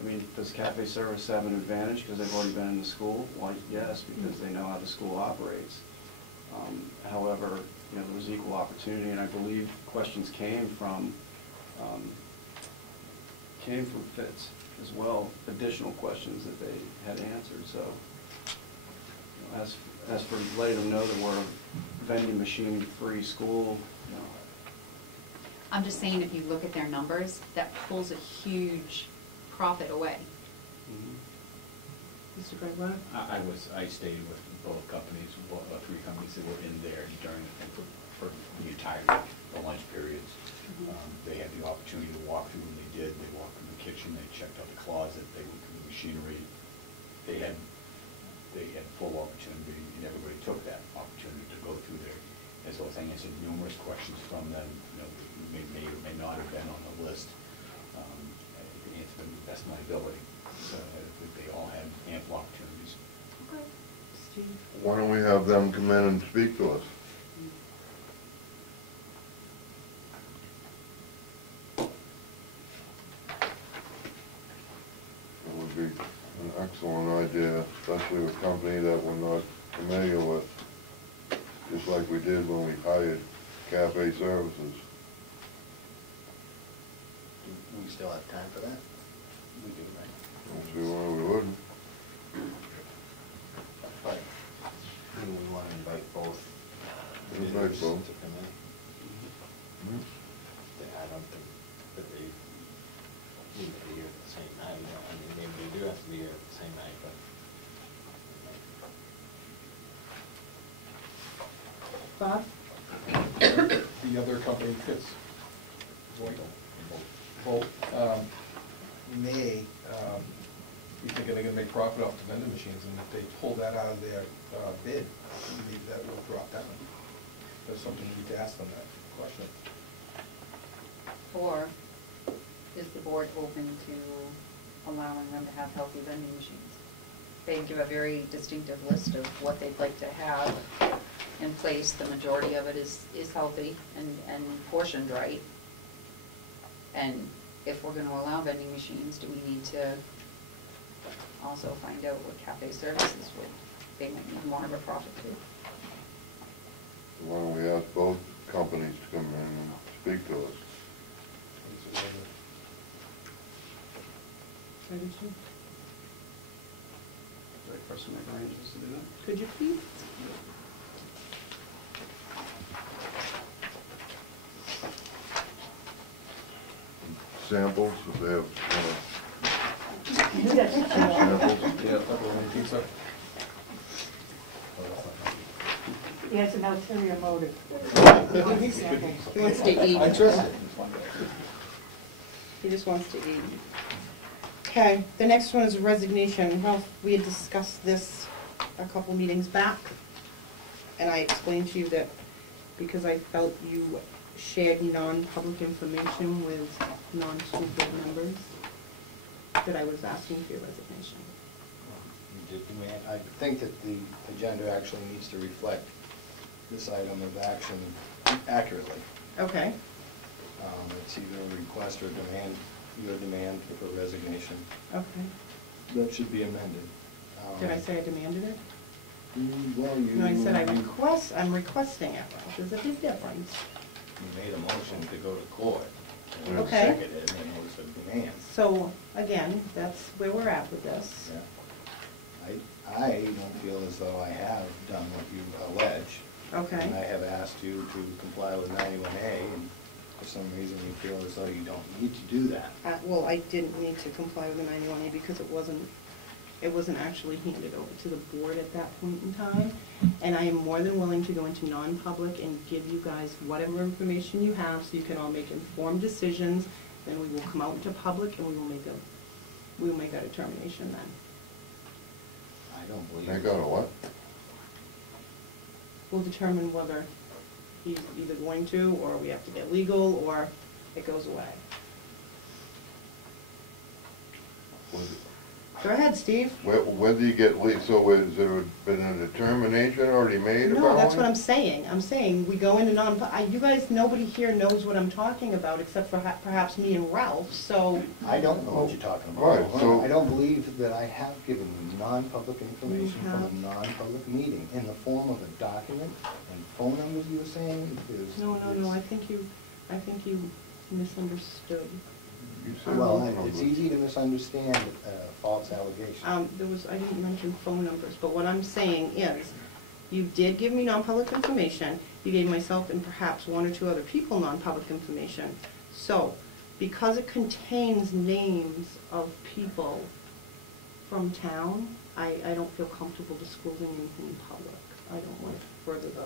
I mean, does Cafe Service have an advantage because they've already been in the school? Well, yes, because they know how the school operates. However, you know, there was equal opportunity, and I believe questions came from Fitz as well, additional questions that they had answered. So, you know, as for letting them know that we're a vending machine-free school, you know. I'm just saying, if you look at their numbers, that pulls a huge profit away. Mr. Gregoire? I stayed with both companies, three companies that were in there during, for the entire week, the lunch periods. They had the opportunity to walk through, and they did. They walked through the kitchen, they checked out the closet, they went through the machinery. They had full opportunity, and everybody took that opportunity to go through there. As I was saying, I answered numerous questions from them, you know, may or may not have been on the list. I answered them to the best of my ability. So they all had ample opportunities. Okay. Steve? Why don't we have them come in and speak to us? That would be an excellent idea, especially with a company that we're not familiar with, just like we did when we hired Cafe Services. Do we still have time for that? We do, right? Don't see why we wouldn't. But do we want to invite both? Invite bidders both. to come in? I don't think that they need to be here at the same night. I mean, maybe they do have to be here at the same night, but. Bob? The other company, Fitz, Volt, may be thinking they're gonna make profit off the vending machines, and if they pull that out of their bid, maybe that will drop down. That's something we need to ask them that question. Or is the board open to allowing them to have healthy vending machines? They give a very distinctive list of what they'd like to have in place. The majority of it is healthy and portioned right. And if we're going to allow vending machines, do we need to also find out what Cafe Services would, they might need more of a profit too. Why don't we ask both companies to come in and speak to us? I do too. Right person make arrangements to do that? Could you please? Samples, if they have, Yeah, Pepperoni pizza. He has an ulterior motive. He wants to eat. I trust it. He just wants to eat. Okay, the next one is resignation. Ralph, we had discussed this a couple meetings back, and I explained to you that because I felt you shared non-public information with non-school board members, that I was asking for your resignation. I think that the agenda actually needs to reflect this item of action accurately. Okay. It's either a request or demand, your demand for resignation. Okay. That should be amended. Did I say I demanded it? Well, you. No, I said I'm requesting it, Ralph. There's a big difference. You made a motion to go to court. And Okay. seconded, and it was a demand. So, again, that's where we're at with this. Yeah. I don't feel as though I have done what you allege. Okay. And I have asked you to comply with 91A, and for some reason you feel as though you don't need to do that. Well, I didn't need to comply with the 91A because it wasn't actually handed over to the board at that point in time. And I am more than willing to go into non-public and give you guys whatever information you have so you can all make informed decisions. Then we will come out into public and we will make a determination then. I don't believe. They got a what? We'll determine whether he's either going to, or we have to get legal, or it goes away. Go ahead, Steve. Whether you get, so has there been a determination already made about it? No, that's what I'm saying. I'm saying we go into you guys, nobody here knows what I'm talking about except for perhaps me and Ralph, so. I don't know what you're talking about. Right, so- I don't believe that I have given you non-public information from a non-public meeting in the form of a document and phone numbers you were saying. No, I think you misunderstood. You said Well, phone it's numbers. easy to misunderstand false allegations. I didn't mention phone numbers, but what I'm saying is, you did give me non-public information, you gave myself and perhaps one or two other people non-public information. So, because it contains names of people from town, I don't feel comfortable disclosing anything in public. I don't want to further the.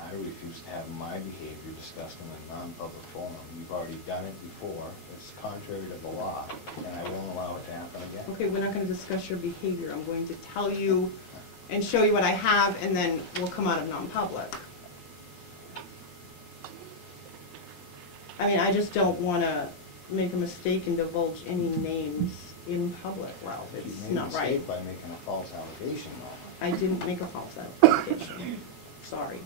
I refuse to have my behavior discussed in a non-public forum. You've already done it before. It's contrary to the law, and I won't allow it to happen again. Okay, we're not going to discuss your behavior. I'm going to tell you and show you what I have, and then we'll come out of non-public. I mean, I just don't want to make a mistake and divulge any names in public, Ralph. You It's made a not right. mistake by making a false allegation, though. I didn't make a false allegation. Sorry.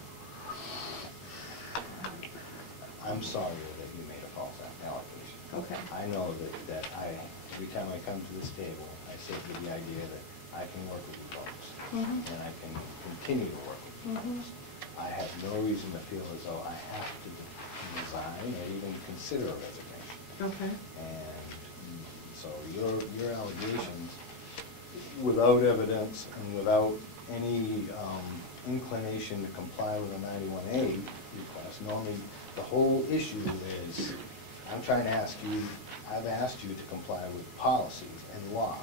I'm sorry that you made a false allegation. Okay. I know that every time I come to this table, I sit with the idea that I can work with you folks, Mhm. and I can continue to work with you folks. I have no reason to feel as though I have to resign or even consider a resignation. Okay. And so your allegations, without evidence and without any inclination to comply with a 91A request, normally the whole issue is, I've asked you to comply with policies and law.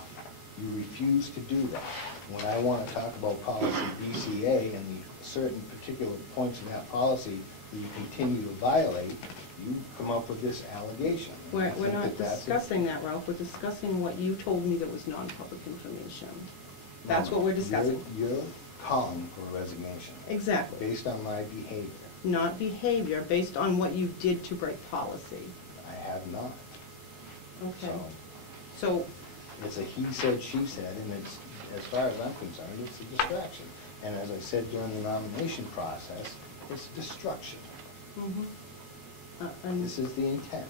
You refuse to do that. When I want to talk about policy BCA and the certain particular points in that policy that you continue to violate, you come up with this allegation. We're I think not that's discussing that, Ralph. We're discussing what you told me that was non-public information. That's what we're discussing. You're calling for a resignation. Exactly. Based on my behavior. Not behavior, based on what you did to break policy. I have not. Okay. So So, it's a he said, she said, and it's, as far as I'm concerned, it's a distraction. And as I said during the nomination process, it's destruction. and This is the intent.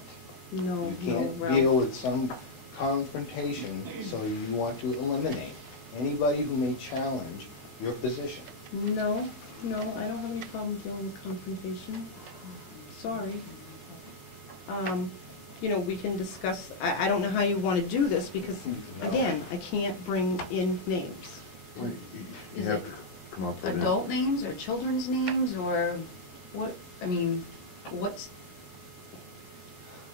no, You no, can't Ralph. deal with some confrontation, so you want to eliminate anybody who may challenge your position. No, I don't have any problem dealing with confrontation. Sorry. We can discuss, I don't know how you want to do this, because, again, I can't bring in names. Wait, You Is have it to come up with it. adult names or children's names, or what, I mean, what's?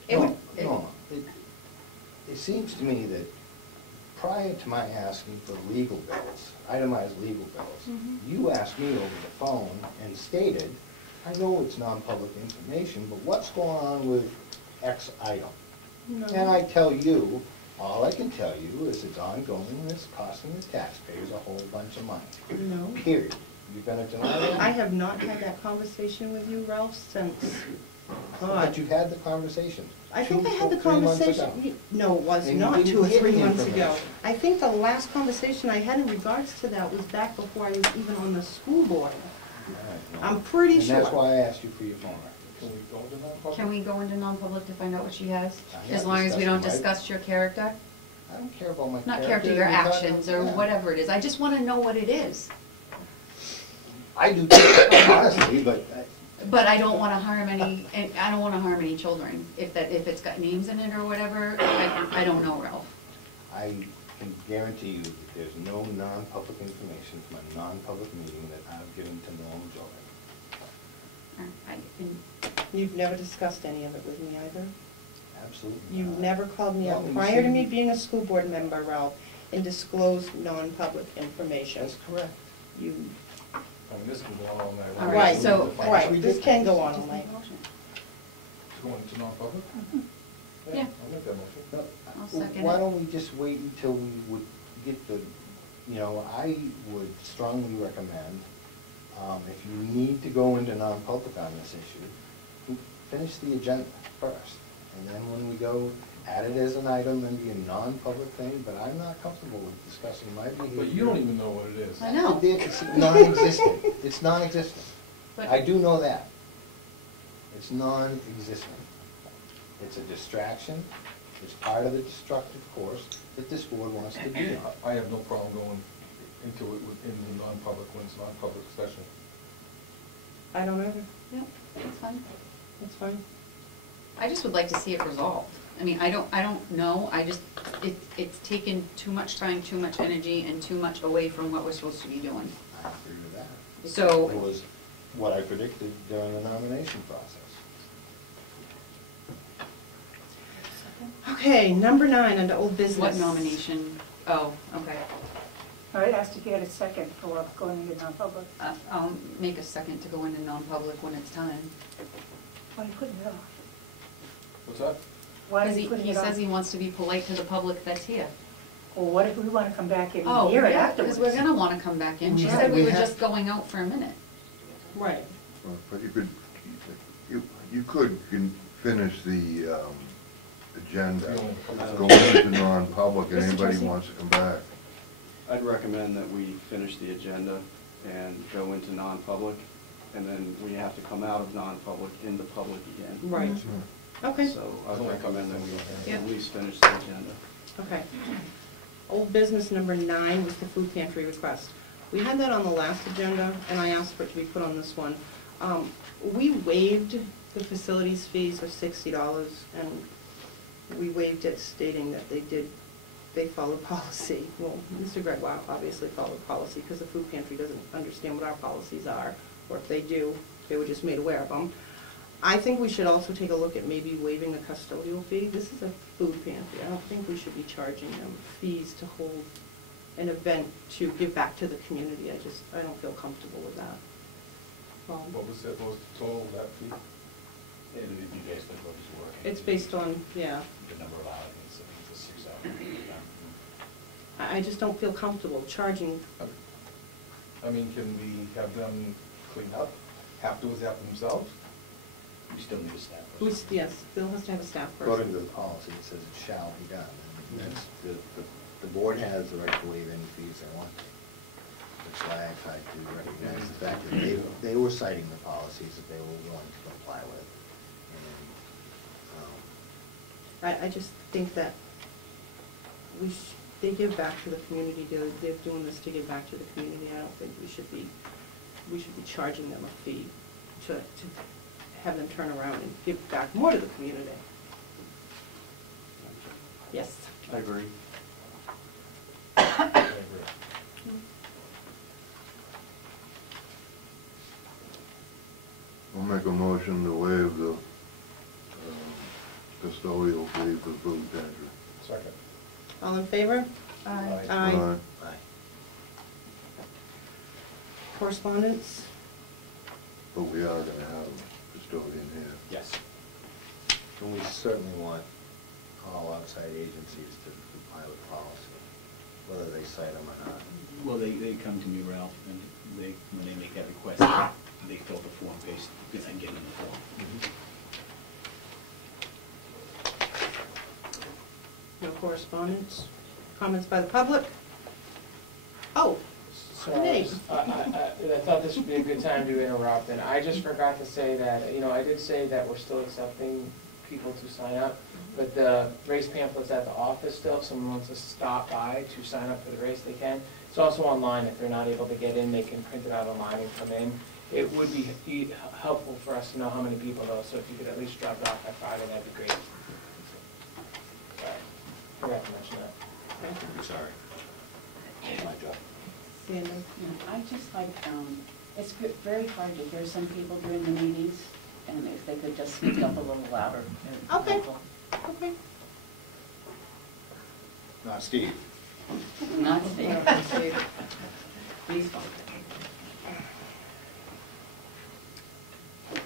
It would. No, it seems to me that prior to my asking for legal bills, itemized legal bills, Mhm. you asked me over the phone and stated, I know it's non-public information, but what's going on with X item? No. And I tell you, all I can tell you is it's ongoing and it's costing the taxpayers a whole bunch of money. No. Period. You're gonna deny that? I have not had that conversation with you, Ralph, since, But God. you've had the conversation. I think I had the 3 months ago. conversation, no, it was And you not didn't 2 or get 3 the months ago. information. I think the last conversation I had in regards to that was back before I was even on the school board. All right, no. I'm pretty sure. And that's why I asked you for your phone records. Can we go into non-public? Can we go into non-public to find out what she has? Yeah, As long as we don't discussion, right? discuss your character? I don't care about my character. Not character, your You're talking- actions, or yeah. whatever it is. I just wanna know what it is. I do too, honestly, but But I don't wanna harm any, and I don't wanna harm any children. If it's got names in it or whatever, I don't know, Ralph. I can guarantee you that there's no non-public information from a non-public meeting that I've given to Norm Joy. And You've never discussed any of it with me either? Absolutely You not. never called me No, up you prior to see- me being a school board member, Ralph, and disclosed non-public information. That's correct. You, I mean, this can go on all night. All right, so- right, this can go on all night. To go into non-public? Yeah. I'll make that motion. No, I'll second Why it. don't we just wait until we would get the, you know, I would strongly recommend, if you need to go into non-public on this issue, finish the agenda first. And then when we go, add it as an item and be a non-public thing, but I'm not comfortable with discussing my behavior. But you don't even know what it is. I know. It's non-existent. It's non-existent. But- I do know that. It's non-existent. It's a distraction. It's part of the destructive course that this board wants to be on. I have no problem going into it in the non-public when it's non-public session. I don't either. Yeah, that's fine. That's fine. I just would like to see it resolved. I mean, I don't know, it's taken too much time, too much energy, and too much away from what we're supposed to be doing. I agree with that. So- It was what I predicted during the nomination process. Okay, number 9, under old business. What nomination? Oh, okay. I asked to get a second for going into non-public. I'll make a second to go into non-public when it's time. Why are you putting it off? What's that? Why are Because you putting he it off? says he wants to be polite to the public that's here. Well, what if we want to come back in Oh, and hear it yeah, afterwards? because we're gonna wanna come back in. She Yeah, said we we were have- just going out for a minute. Right. But you could finish the agenda, go into non-public, and Mr. anybody Tracy? wants to come back. I'd recommend that we finish the agenda and go into non-public, and then we have to come out of non-public into public again. Right. Okay, So I'd recommend that we Yeah. at least finish the agenda. okay. Old business number 9 was the food pantry request. We had that on the last agenda, and I asked for it to be put on this one. We waived the facilities fees of $60, and we waived it stating that they followed policy. Well, Mr. Gregoire obviously followed policy, because the food pantry doesn't understand what our policies are, or if they do, they were just made aware of them. I think we should also take a look at maybe waiving the custodial fee. This is a food pantry. I don't think we should be charging them fees to hold an event to give back to the community. I don't feel comfortable with that. What was the total of that fee? It would be based on what is working. It's based on, yeah, The number of applicants, I think it's 6 applicants. I just don't feel comfortable charging. I mean, can we have them clean up afterwards after themselves? We still need a staff Yes, Bill has to have a staff According person. to the policy, it says it shall be done. And that's, the board has the right to waive any fees they want. That's why I tried to recognize the fact that they were citing the policies that they were willing to comply with. And, I just think that they give back to the community. They're doing this to give back to the community. I don't think we should be charging them a fee to have them turn around and give back more to the community. Yes. I agree. I agree. I'll make a motion to waive the custodial fee for the food pantry. Second. All in favor? Aye. Aye. Aye. Correspondence? But we are gonna have a custodian here. Yes. And we certainly want all outside agencies to comply with policy, whether they cite them or not. Well, they come to me, Ralph, and when they make that request, they fill the form based, because I get them the form. No correspondence? Comments by the public? Oh, So, Nate. I thought this would be a good time to interrupt, and I just forgot to say that, I did say that we're still accepting people to sign up, but the race pamphlet's at the office still, if someone wants to stop by to sign up for the race, they can. It's also online, if they're not able to get in, they can print it out online and come in. It would be helpful for us to know how many people though, so if you could at least drop it off by Friday, that'd be great. Sorry, forgot to mention that. I'm sorry. My job. Sandy? I just like, it's very hard to hear some people during the meetings, and if they could just speak up a little louder. Okay. Okay. Not Steve. Not Steve. Please.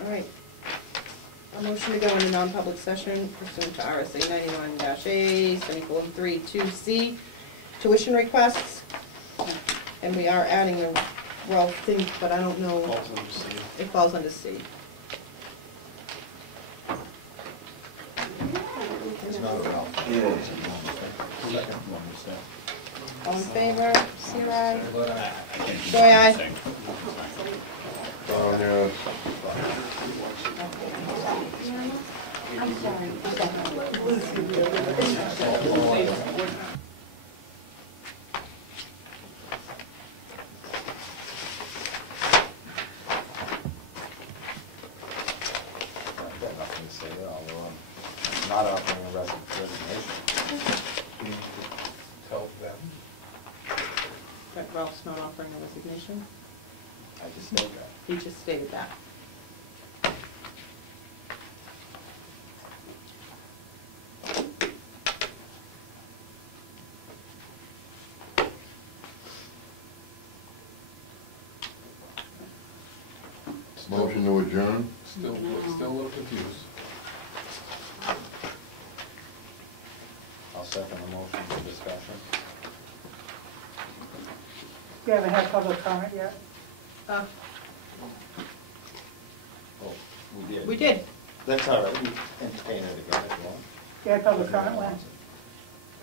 All right. A motion to go into non-public session pursuant to RSA 91-A, semicolon 3, 2C, tuition requests. And we are adding a Ralph thing, but I don't know. Falls under C. It falls under C. It's not a Ralph. Yeah. All in favor? Say aye. Joy, aye. Yes. I'm sorry. I've got nothing to say there, although I'm not offering a resignation. Tell them. That Ralph's not offering a resignation? I just stated that. He just stated that. Motion to adjourn? Still a little confused. I'll second the motion for discussion. You haven't had public comment yet? Oh, we did. We did. That's all right, we entertain it again if you want. You had public comment when?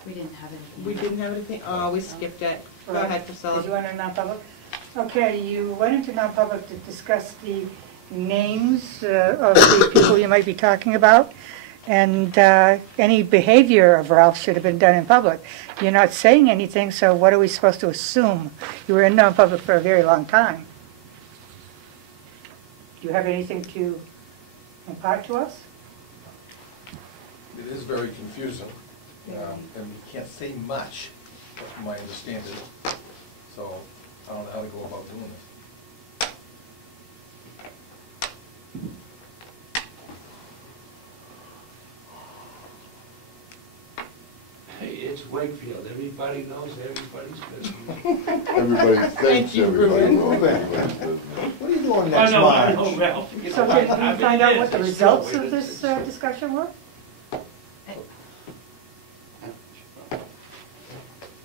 We didn't have anything. We didn't have anything? Oh, we skipped it. Go Right. ahead, Did you Priscilla. want a non-public? Okay, you went into non-public to discuss the names of the people you might be talking about, and any behavior of Ralph should have been done in public. You're not saying anything, so what are we supposed to assume? You were in non-public for a very long time. Do you have anything to impart to us? It is very confusing, and we can't say much, from my understanding. So I don't know how to go about doing it. Hey, it's Wakefield, everybody knows everybody's business. Everybody thinks you, everybody Ruben. knows everybody's business. What are you doing I next know, I know, March? Ralph. You So know, did I've we been find out there, what the it's results still- of this discussion were?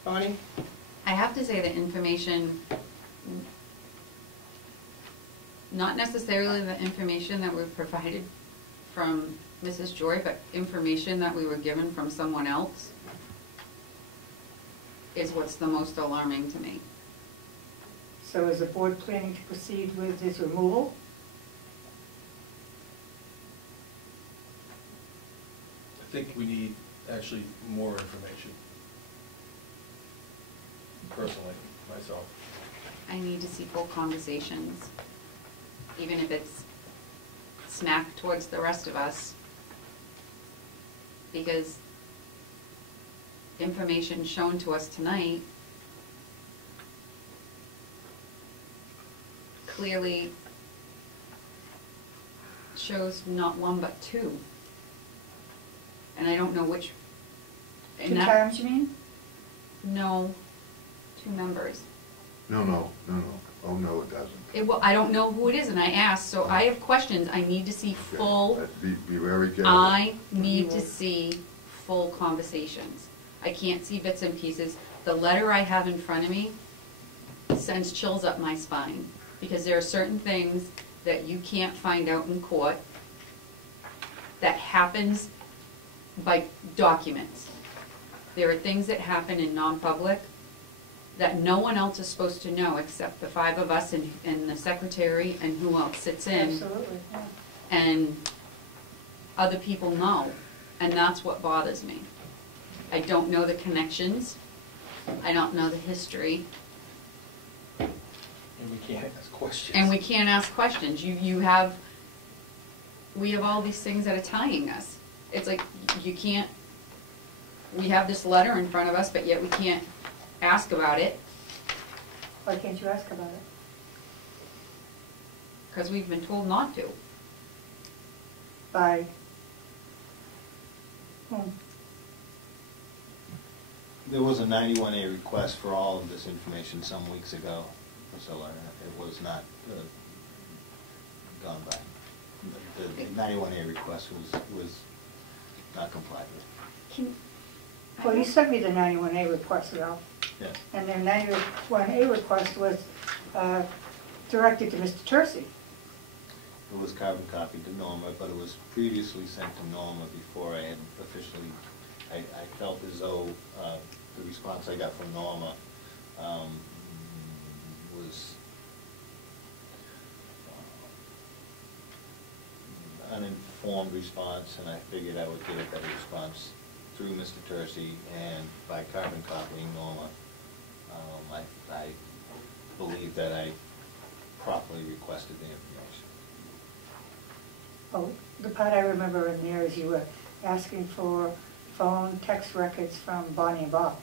Bonnie? I have to say that information, not necessarily the information that was provided from Mrs. Joy, but information that we were given from someone else is what's the most alarming to me. So is the board planning to proceed with his removal? I think we need actually more information. Personally, myself. I need to see full conversations, even if it's smack towards the rest of us. Because information shown to us tonight clearly shows not one but two. And I don't know which. and Two that- times, you mean? No, two members. No. Oh, no, it doesn't. Well, I don't know who it is, and I asked, so I have questions. I need to see full, Be very careful. I need to see full conversations. I can't see bits and pieces. The letter I have in front of me sends chills up my spine, because there are certain things that you can't find out in court that happens by documents. There are things that happen in non-public that no one else is supposed to know except the 5 of us and the secretary and who else sits in. Absolutely, yeah. And other people know, and that's what bothers me. I don't know the connections, I don't know the history, And we can't ask questions. and we can't ask questions. We have all these things that are tying us. It's like, you can't, we have this letter in front of us, but yet we can't ask about it, Why can't you ask about it? because we've been told not to. By whom? There was a 91A request for all of this information some weeks ago, so it was not gone by. The 91A request was not complied with. Well, you sent me the 91A request, Ralph. Yes. And their 91A request was directed to Mr. Tercey. It was carbon copied to Norma, but it was previously sent to Norma before I had officially, I felt as though the response I got from Norma was uninformed response, and I figured I would get a better response through Mr. Tercey, and by carbon copying Norma, I believe that I properly requested the information. Oh, the part I remember in there is you were asking for phone, text records from Bonnie and Bob.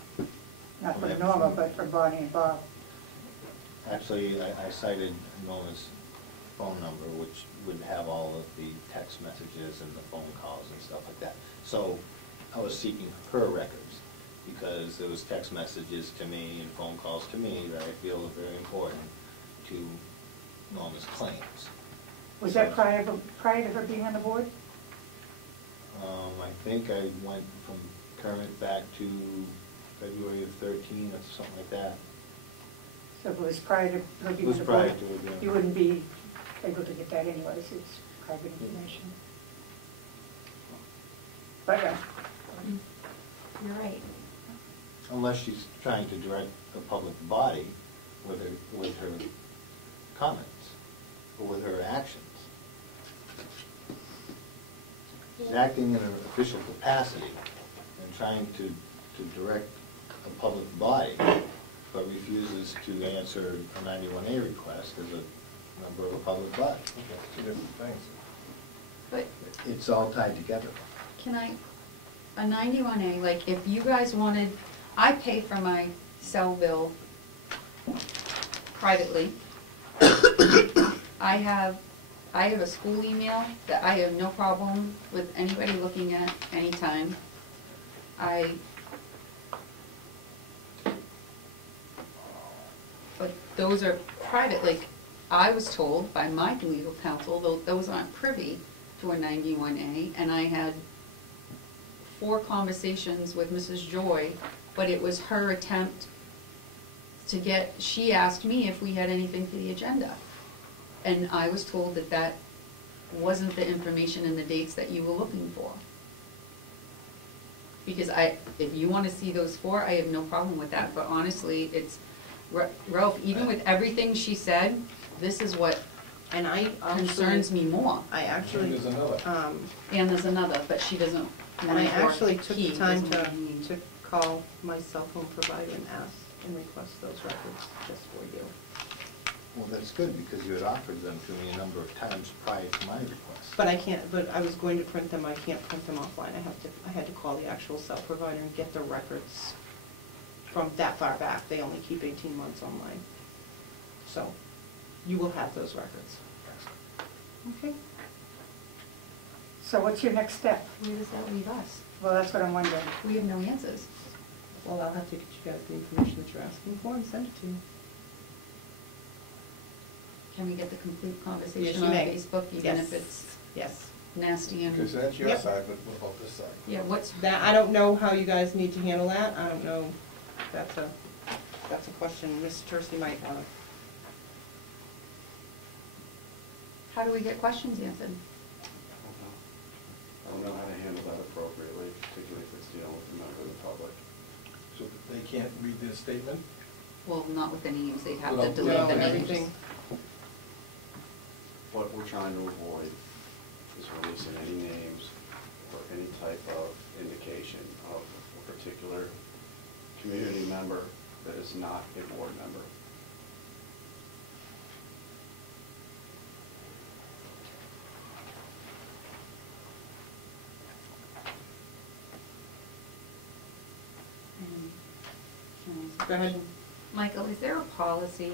Not for Norma, but for Bonnie and Bob. Actually, I cited Norma's phone number, which would have all of the text messages and the phone calls and stuff like that. So I was seeking her records, because there was text messages to me and phone calls to me that I feel are very important to Norma's claims. Was that prior to her being on the board? I think I went from current back to February of 13 or something like that. So if it was prior to her It being was on the prior board, to it, yeah. you wouldn't be able to get that anyways, it's private information. But yeah. You're right. Unless she's trying to direct the public body with her comments or with her actions. She's acting in an official capacity and trying to direct a public body, but refuses to answer a 91A request as a member of a public body. That's two different things. But It's all tied together. can a 91A, like, if you guys wanted, I pay for my cell bill privately. I have a school email that I have no problem with anybody looking at anytime. But those are private, like, I was told by my legal counsel, those aren't privy to a 91A, and I had 4 conversations with Mrs. Joy, but it was her attempt to get, she asked me if we had anything for the agenda. And I was told that that wasn't the information and the dates that you were looking for. Because if you want to see those 4, I have no problem with that, but honestly, it's, Ralph, even with everything she said, this is what And I concerns me more. I actually, There's another. And there's another, but she doesn't. and I actually took the time Doesn't to call my cell phone provider and ask and request those records just for you. Well, that's good, because you had offered them to me a number of times prior to my request. But I can't, but I was going to print them, I can't print them offline, I had to call the actual cell provider and get the records from that far back, they only keep 18 months online. So, you will have those records. Okay? So what's your next step? Where does that leave us? Well, that's what I'm wondering. We have no answers. Well, I'll have to get you guys the information that you're asking for and send it to you. Can we get the complete Yes, conversation you on may. Facebook, even Yes. if it's Yes. nasty and? Okay, so that's your Yep. side, but what about this side? Yeah, what's, That, I don't know how you guys need to handle that, I don't know, that's a question Ms. Tercey might want. how do we get questions answered? I don't know how to handle that appropriately, particularly if it's dealing with a member of the public. So they can't read this statement? Well, not with the names, they'd have to Well, delete No, the names. everything, What we're trying to avoid is releasing any names or any type of indication of a particular community member that is not a board member. Go ahead. Michael, is there a policy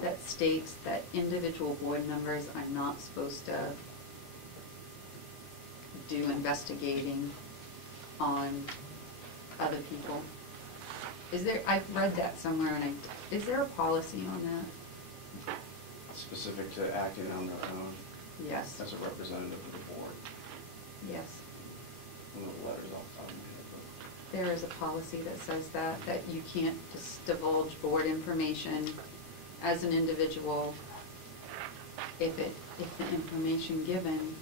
that states that individual board members are not supposed to do investigating on other people? Is there, I've read that somewhere, and is there a policy on that? Specific to acting on their own Yes, as a representative of the board. yes. I don't know the letters off the top of my head, but There is a policy that says that you can't just divulge board information as an individual if the information given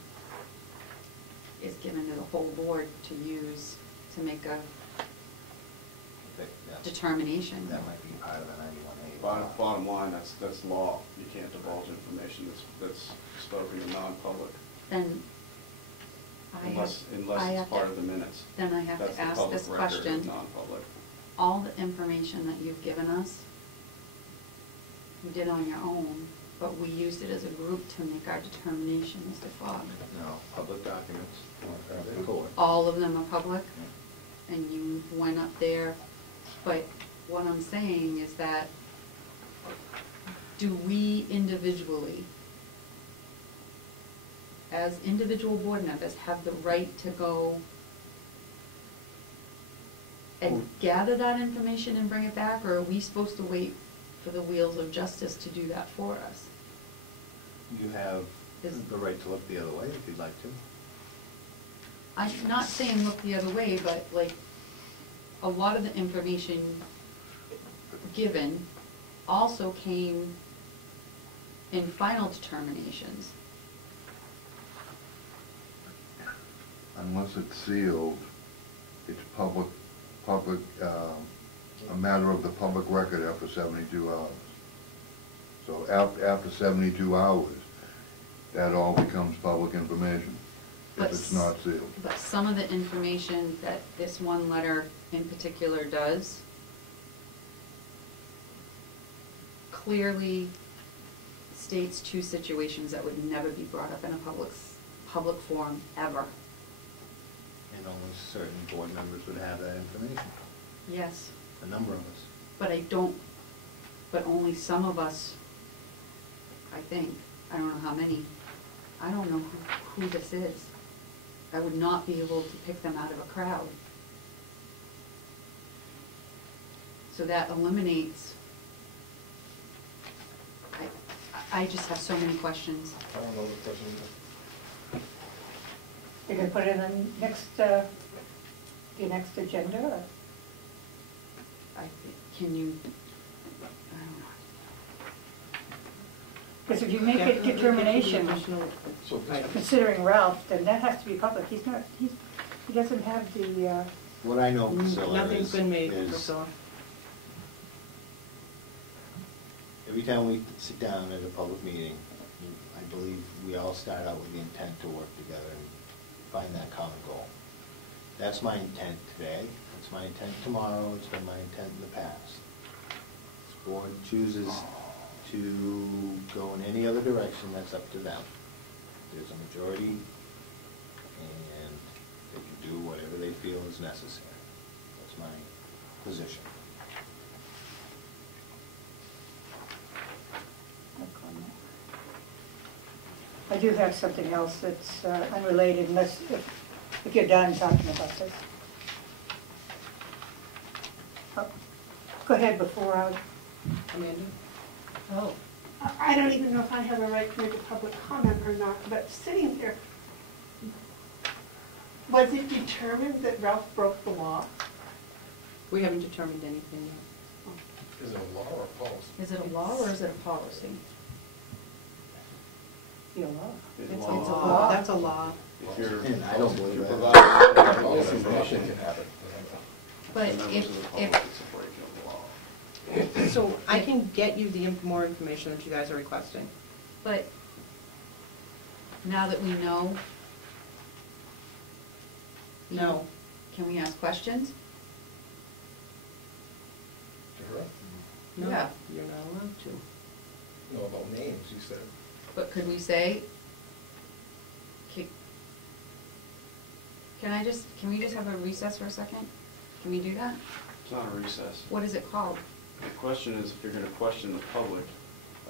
is given to the whole board to use to make a determination. That might be part of the 91A. bottom line, that's law. You can't divulge information that's spoken in non-public Then unless I it's have part to- of the minutes. Then I have That's to the ask public this record, question. non-public. All the information that you've given us, you did on your own, but we used it as a group to make our determination, Mr. Fogg. No, public documents, the court. All of them are public, and you went up there, but what I'm saying is that, do we individually, as individual board members, have the right to go and gather that information and bring it back, or are we supposed to wait for the wheels of justice to do that for us? You have Is- the right to look the other way if you'd like to. I'm not saying look the other way, but like, a lot of the information given also came in final determinations. Unless it's sealed, it's a matter of the public record after 72 hours. So after 72 hours, that all becomes public information, But if it's not sealed. But some of the information that this one letter in particular does clearly states two situations that would never be brought up in a public forum, ever. And only certain board members would have that information, Yes, a number of us. but only some of us, I think, I don't know how many, I don't know who this is. I would not be able to pick them out of a crowd. So that eliminates, I just have so many questions. I don't know the question either. You can put it on your next agenda, or? Can you, I don't know. Because if you make a Definitely determination, additional So this- items. considering Ralph, then that has to be public. He doesn't have the, What I know, Priscilla, Nothing's been made, is Priscilla. every time we sit down at a public meeting, I believe we all start out with the intent to work together and find that common goal. That's my intent today, it's my intent tomorrow, it's been my intent in the past. This board chooses to go in any other direction, that's up to them. There's a majority, and they can do whatever they feel is necessary. That's my position. I do have something else that's unrelated, unless, if you're done talking about this. Oh, go ahead before Amanda? Oh. I don't even know if I have a right to make a public comment or not, but sitting here, was it determined that Ralph broke the law? We haven't determined anything yet. Is it a law or a policy? Is it a law or is it a policy? Be a law. It's It's a law. law, that's a law. If you're, And I don't believe if you're that. providing this information, Can happen. But members if, of the public, if, it's a breaking of the law. So I can get you the more information that you guys are requesting. but now that we know, No. can we ask questions? To her? No, Yeah. you're not allowed to. No, about names, you said. But could we say, can we just have a recess for a second? Can we do that? It's not a recess. What is it called? The question is, if you're gonna question the public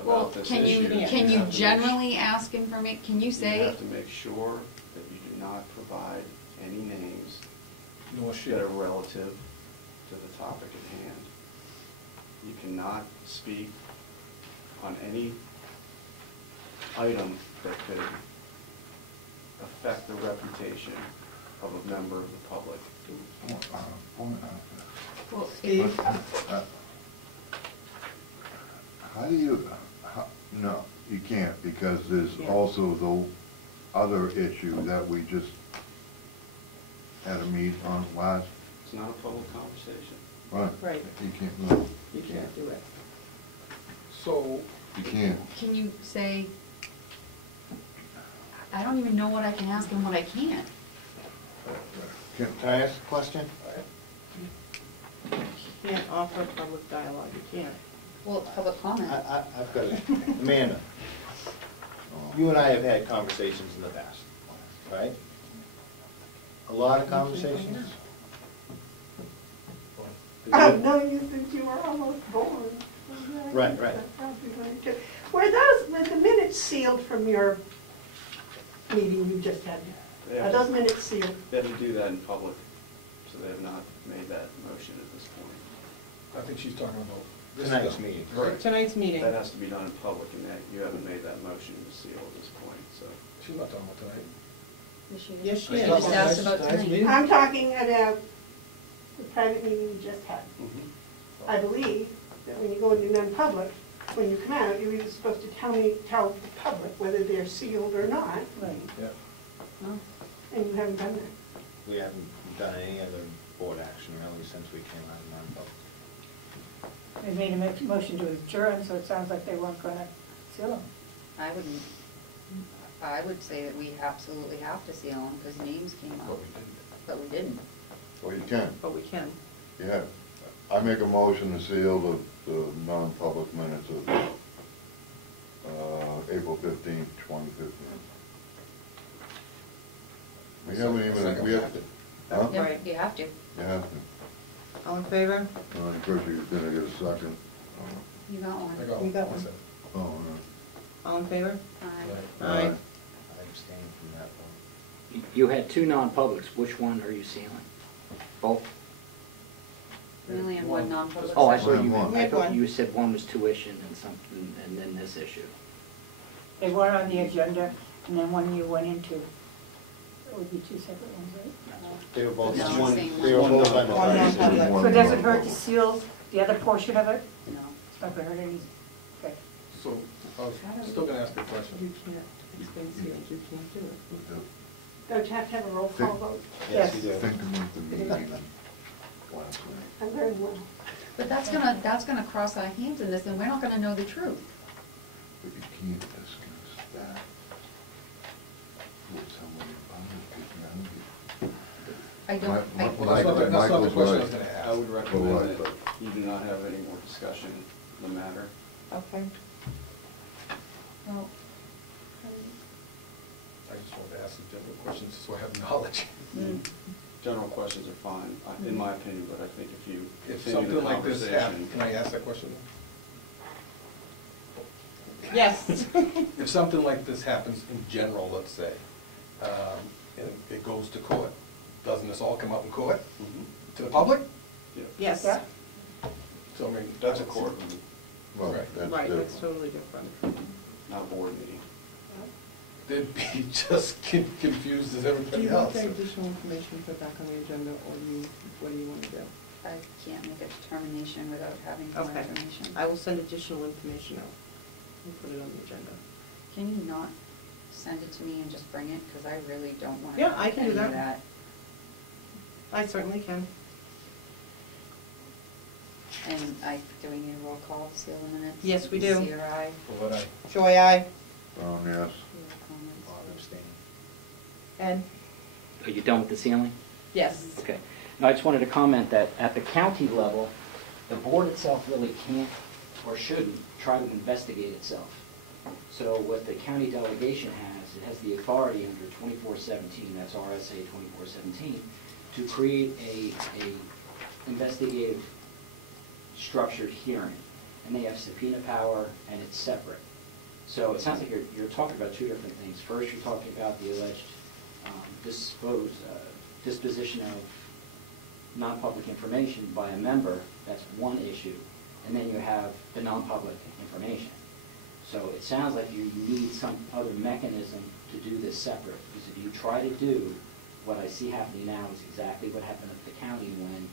Well, about this can issue. you, can you have to make generally ask information, can you You say? have to make sure that you do not provide any names No shit. that are relative to the topic at hand. You cannot speak on any item that could affect the reputation of a member of the public. Well, Steve? How do you, no, you can't, because there's Yeah. also the other issue that we just had a meet on last, It's not a public conversation. right? Right. You can't, no, You can't do it. So, you can't. Can you say, I don't even know what I can ask and what I can't. Can I ask a question? You can't offer public dialogue, you can't. Well, it's public comment. I've got it. Amanda, you and I have had conversations in the past, right? A lot of conversations? I've known you since you were almost born. Right. Were the minutes sealed from your meeting you just had? Are those minutes sealed? They have to do that in public, so they have not made that motion at this point. I think she's talking about this Tonight's stuff. meeting. Right. Tonight's meeting. That has to be done in public, and that, you haven't made that motion to seal at this point, so. She's not talking about tonight. Yes, she She's is. talking Just about asked tonight's- about tonight's tonight. meeting? I'm talking about the private meeting you just had. Mm-hmm. I believe that when you go into non-public, when you come out, you're either supposed to tell the public whether they're sealed or not, Right. Yeah. Oh. and you haven't done that. We haven't done any other board action really since we came out of non-public. They made a motion to adjourn, so it sounds like they weren't gonna seal them. I would say that we absolutely have to seal them, because names came But out, we didn't. but we didn't. Well, you can, But we can. yeah. I make a motion to seal the non-public minutes of April 15th, 2015. We haven't even, Second. we have, huh? Yeah, Right. you have to. You have to. All in favor? Of course, you're gonna get a second. You got I one. got You got one. one. second. Oh, no. All in favor? Aye. Aye. I abstain from that one. You had two non-publics, which one are you sealing? Both? We only had one non-public Oh, I session. thought you, One. I thought One. you said one was tuition and something, and then this issue. They weren't on the agenda, and then one you went into. It would be two separate ones, right? They were both, No, one- same they were one. both on the One price. non-public. One So does it hurt to non-public. seal the other portion of it? No. It's not gonna hurt any, okay. So, I was still gonna ask a question. You can't, it's been sealed, you can't do it. Don't you have to have a roll call vote? Yes, you do. Think about the meeting last night. I'm very well. But that's gonna cross our hands in this, and we're not gonna know the truth. But you can't discuss that with somebody public. I don't, Well, that's not the Michael's question I right. was gonna ask. I would recommend right, that you do not have any more discussion in the matter. Okay. well, I just wanted to ask some general questions so I have knowledge. General questions are fine, in my opinion, but I think if you If continue the something like this conversation. happens, can I ask that question? Yes. If something like this happens in general, let's say, and it goes to court, doesn't this all come up in court Mhm. to the public? Yeah. Yes. Yeah. So, I mean. That's a court, Well, Right. that's Right, that's different. totally different. not a board meeting. They'd be just confused as Do everybody you want else. that additional information put back on the agenda, or what do you want to do? I can't make a determination without having more Okay. information. I will send additional information out and put it on the agenda. Can you not send it to me and just bring it, because I really don't want to. Yeah, I can do any of that. I certainly can. And do we need a roll call to seal the minutes? Yes, we do. CRI. Well, what Joy, aye. Brown, yes. Bob abstaining. Ed? Are you done with the ceiling? Yes. Okay. Now, I just wanted to comment that at the county level, the board itself really can't or shouldn't try to investigate itself. So what the county delegation has, it has the authority under 2417, that's RSA 2417, to create a investigative structured hearing. And they have subpoena power, and it's separate. So it sounds like you're talking about two different things. First, you're talking about the alleged disposition of non-public information by a member. That's one issue. And then you have the non-public information. So it sounds like you need some other mechanism to do this separate. Because if you try to do what I see happening now is exactly what happened at the county when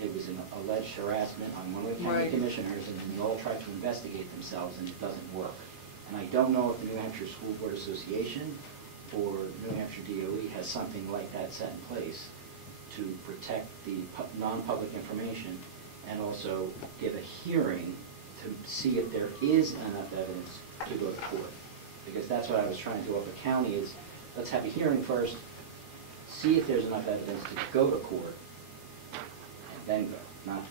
it was an alleged harassment on one of the county Right. commissioners, and then they all tried to investigate themselves, and it doesn't work. And I don't know if the New Hampshire School Board Association or New Hampshire DOE has something like that set in place to protect the non-public information and also give a hearing to see if there is enough evidence to go to court. Because that's what I was trying to do up at county is, let's have a hearing first, see if there's enough evidence to go to court, and then go, not,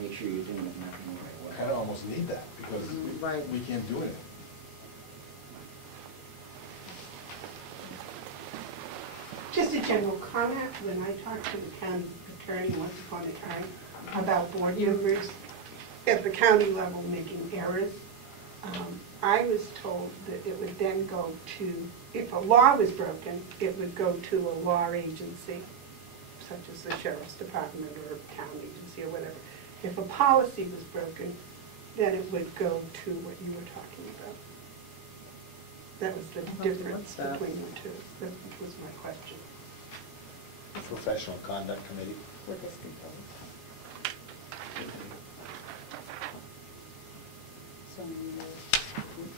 make sure you're doing it in the right way. kind of almost need that, because Right. we can't do anything. Just a general comment, when I talked to the county attorney once upon a time about board members at the county level making errors, I was told that it would then go to, if a law was broken, it would go to a law agency, such as the sheriff's department or county agency or whatever. If a policy was broken, then it would go to what you were talking about. That was the difference between the two. That was my question. Professional Conduct Committee. Would this be both? So many years.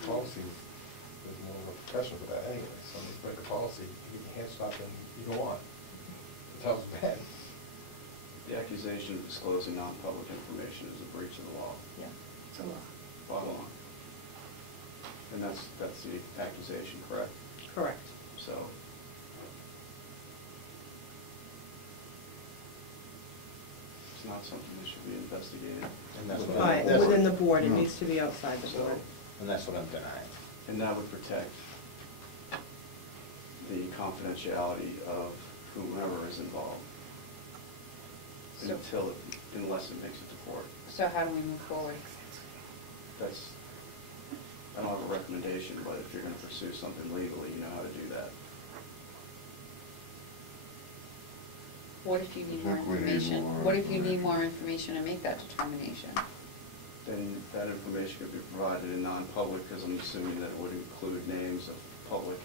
Policy is more of a professional for that anyway. Somebody break the policy, you get your hand stopped and you go on. That's how it's bad. The accusation of disclosing non-public information is a breach of the law. Yeah, it's a law. By law. And that's the accusation, correct? Correct. So, it's not something that should be investigated. And that's what Right, that's within the what- board, it needs to be outside the So- board. And that's what I'm denying. And that would protect the confidentiality of whomever is involved unless it makes it to court. So how do we move forward? I don't have a recommendation, but if you're going to pursue something legally, you know how to do that. What if you need more I think we need information? more What if you need information. more information to make that determination? Then that information could be provided in non-public, because I'm assuming that it would include names of public.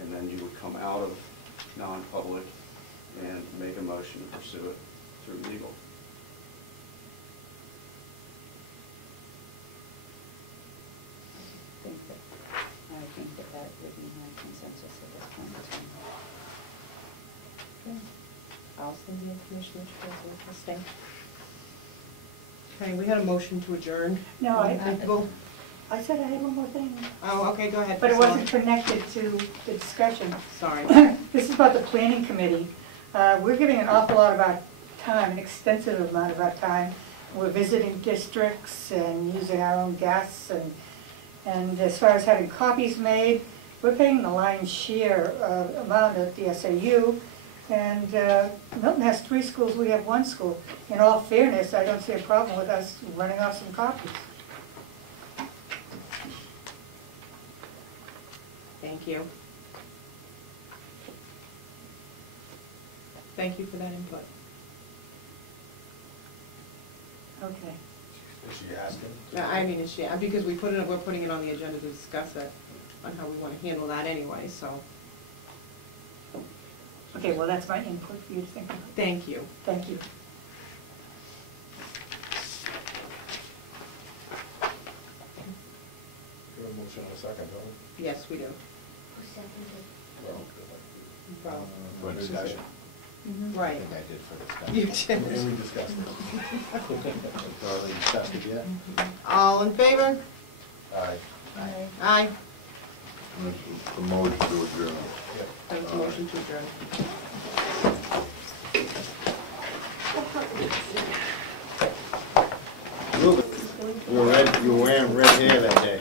And then you would come out of non-public and make a motion to pursue it through legal. I think that would be my consensus at this point in time. Okay. I'll send the information to the listing. Okay, we had a motion to adjourn. No, Go. I said I had one more thing, Oh, okay, go ahead. but it Priscilla. wasn't connected to the discussion. Sorry. This is about the planning committee. We're giving an awful lot of our time, an extensive amount of our time. We're visiting districts and using our own guests, and as far as having copies made, we're paying the lion's share amount at the SAU. And Milton has 3 schools, we have 1 school. In all fairness, I don't see a problem with us running off some copies. Thank you. Thank you for that input. Okay. Is she asking? I mean, because we're putting it on the agenda to discuss it, on how we want to handle that anyway, so. Okay, well, that's my input for you to think about. Thank you. Thank you. Give a motion in a second, don't we? Yes, we do. Well, Well, For discussion. I Right. think I did for discussion. You did. And we discussed it. Thoroughly discussed it yet? All in favor? Aye. Aye. And it's a motion to adjourn. That's a motion to adjourn. You were wearing red hair that day.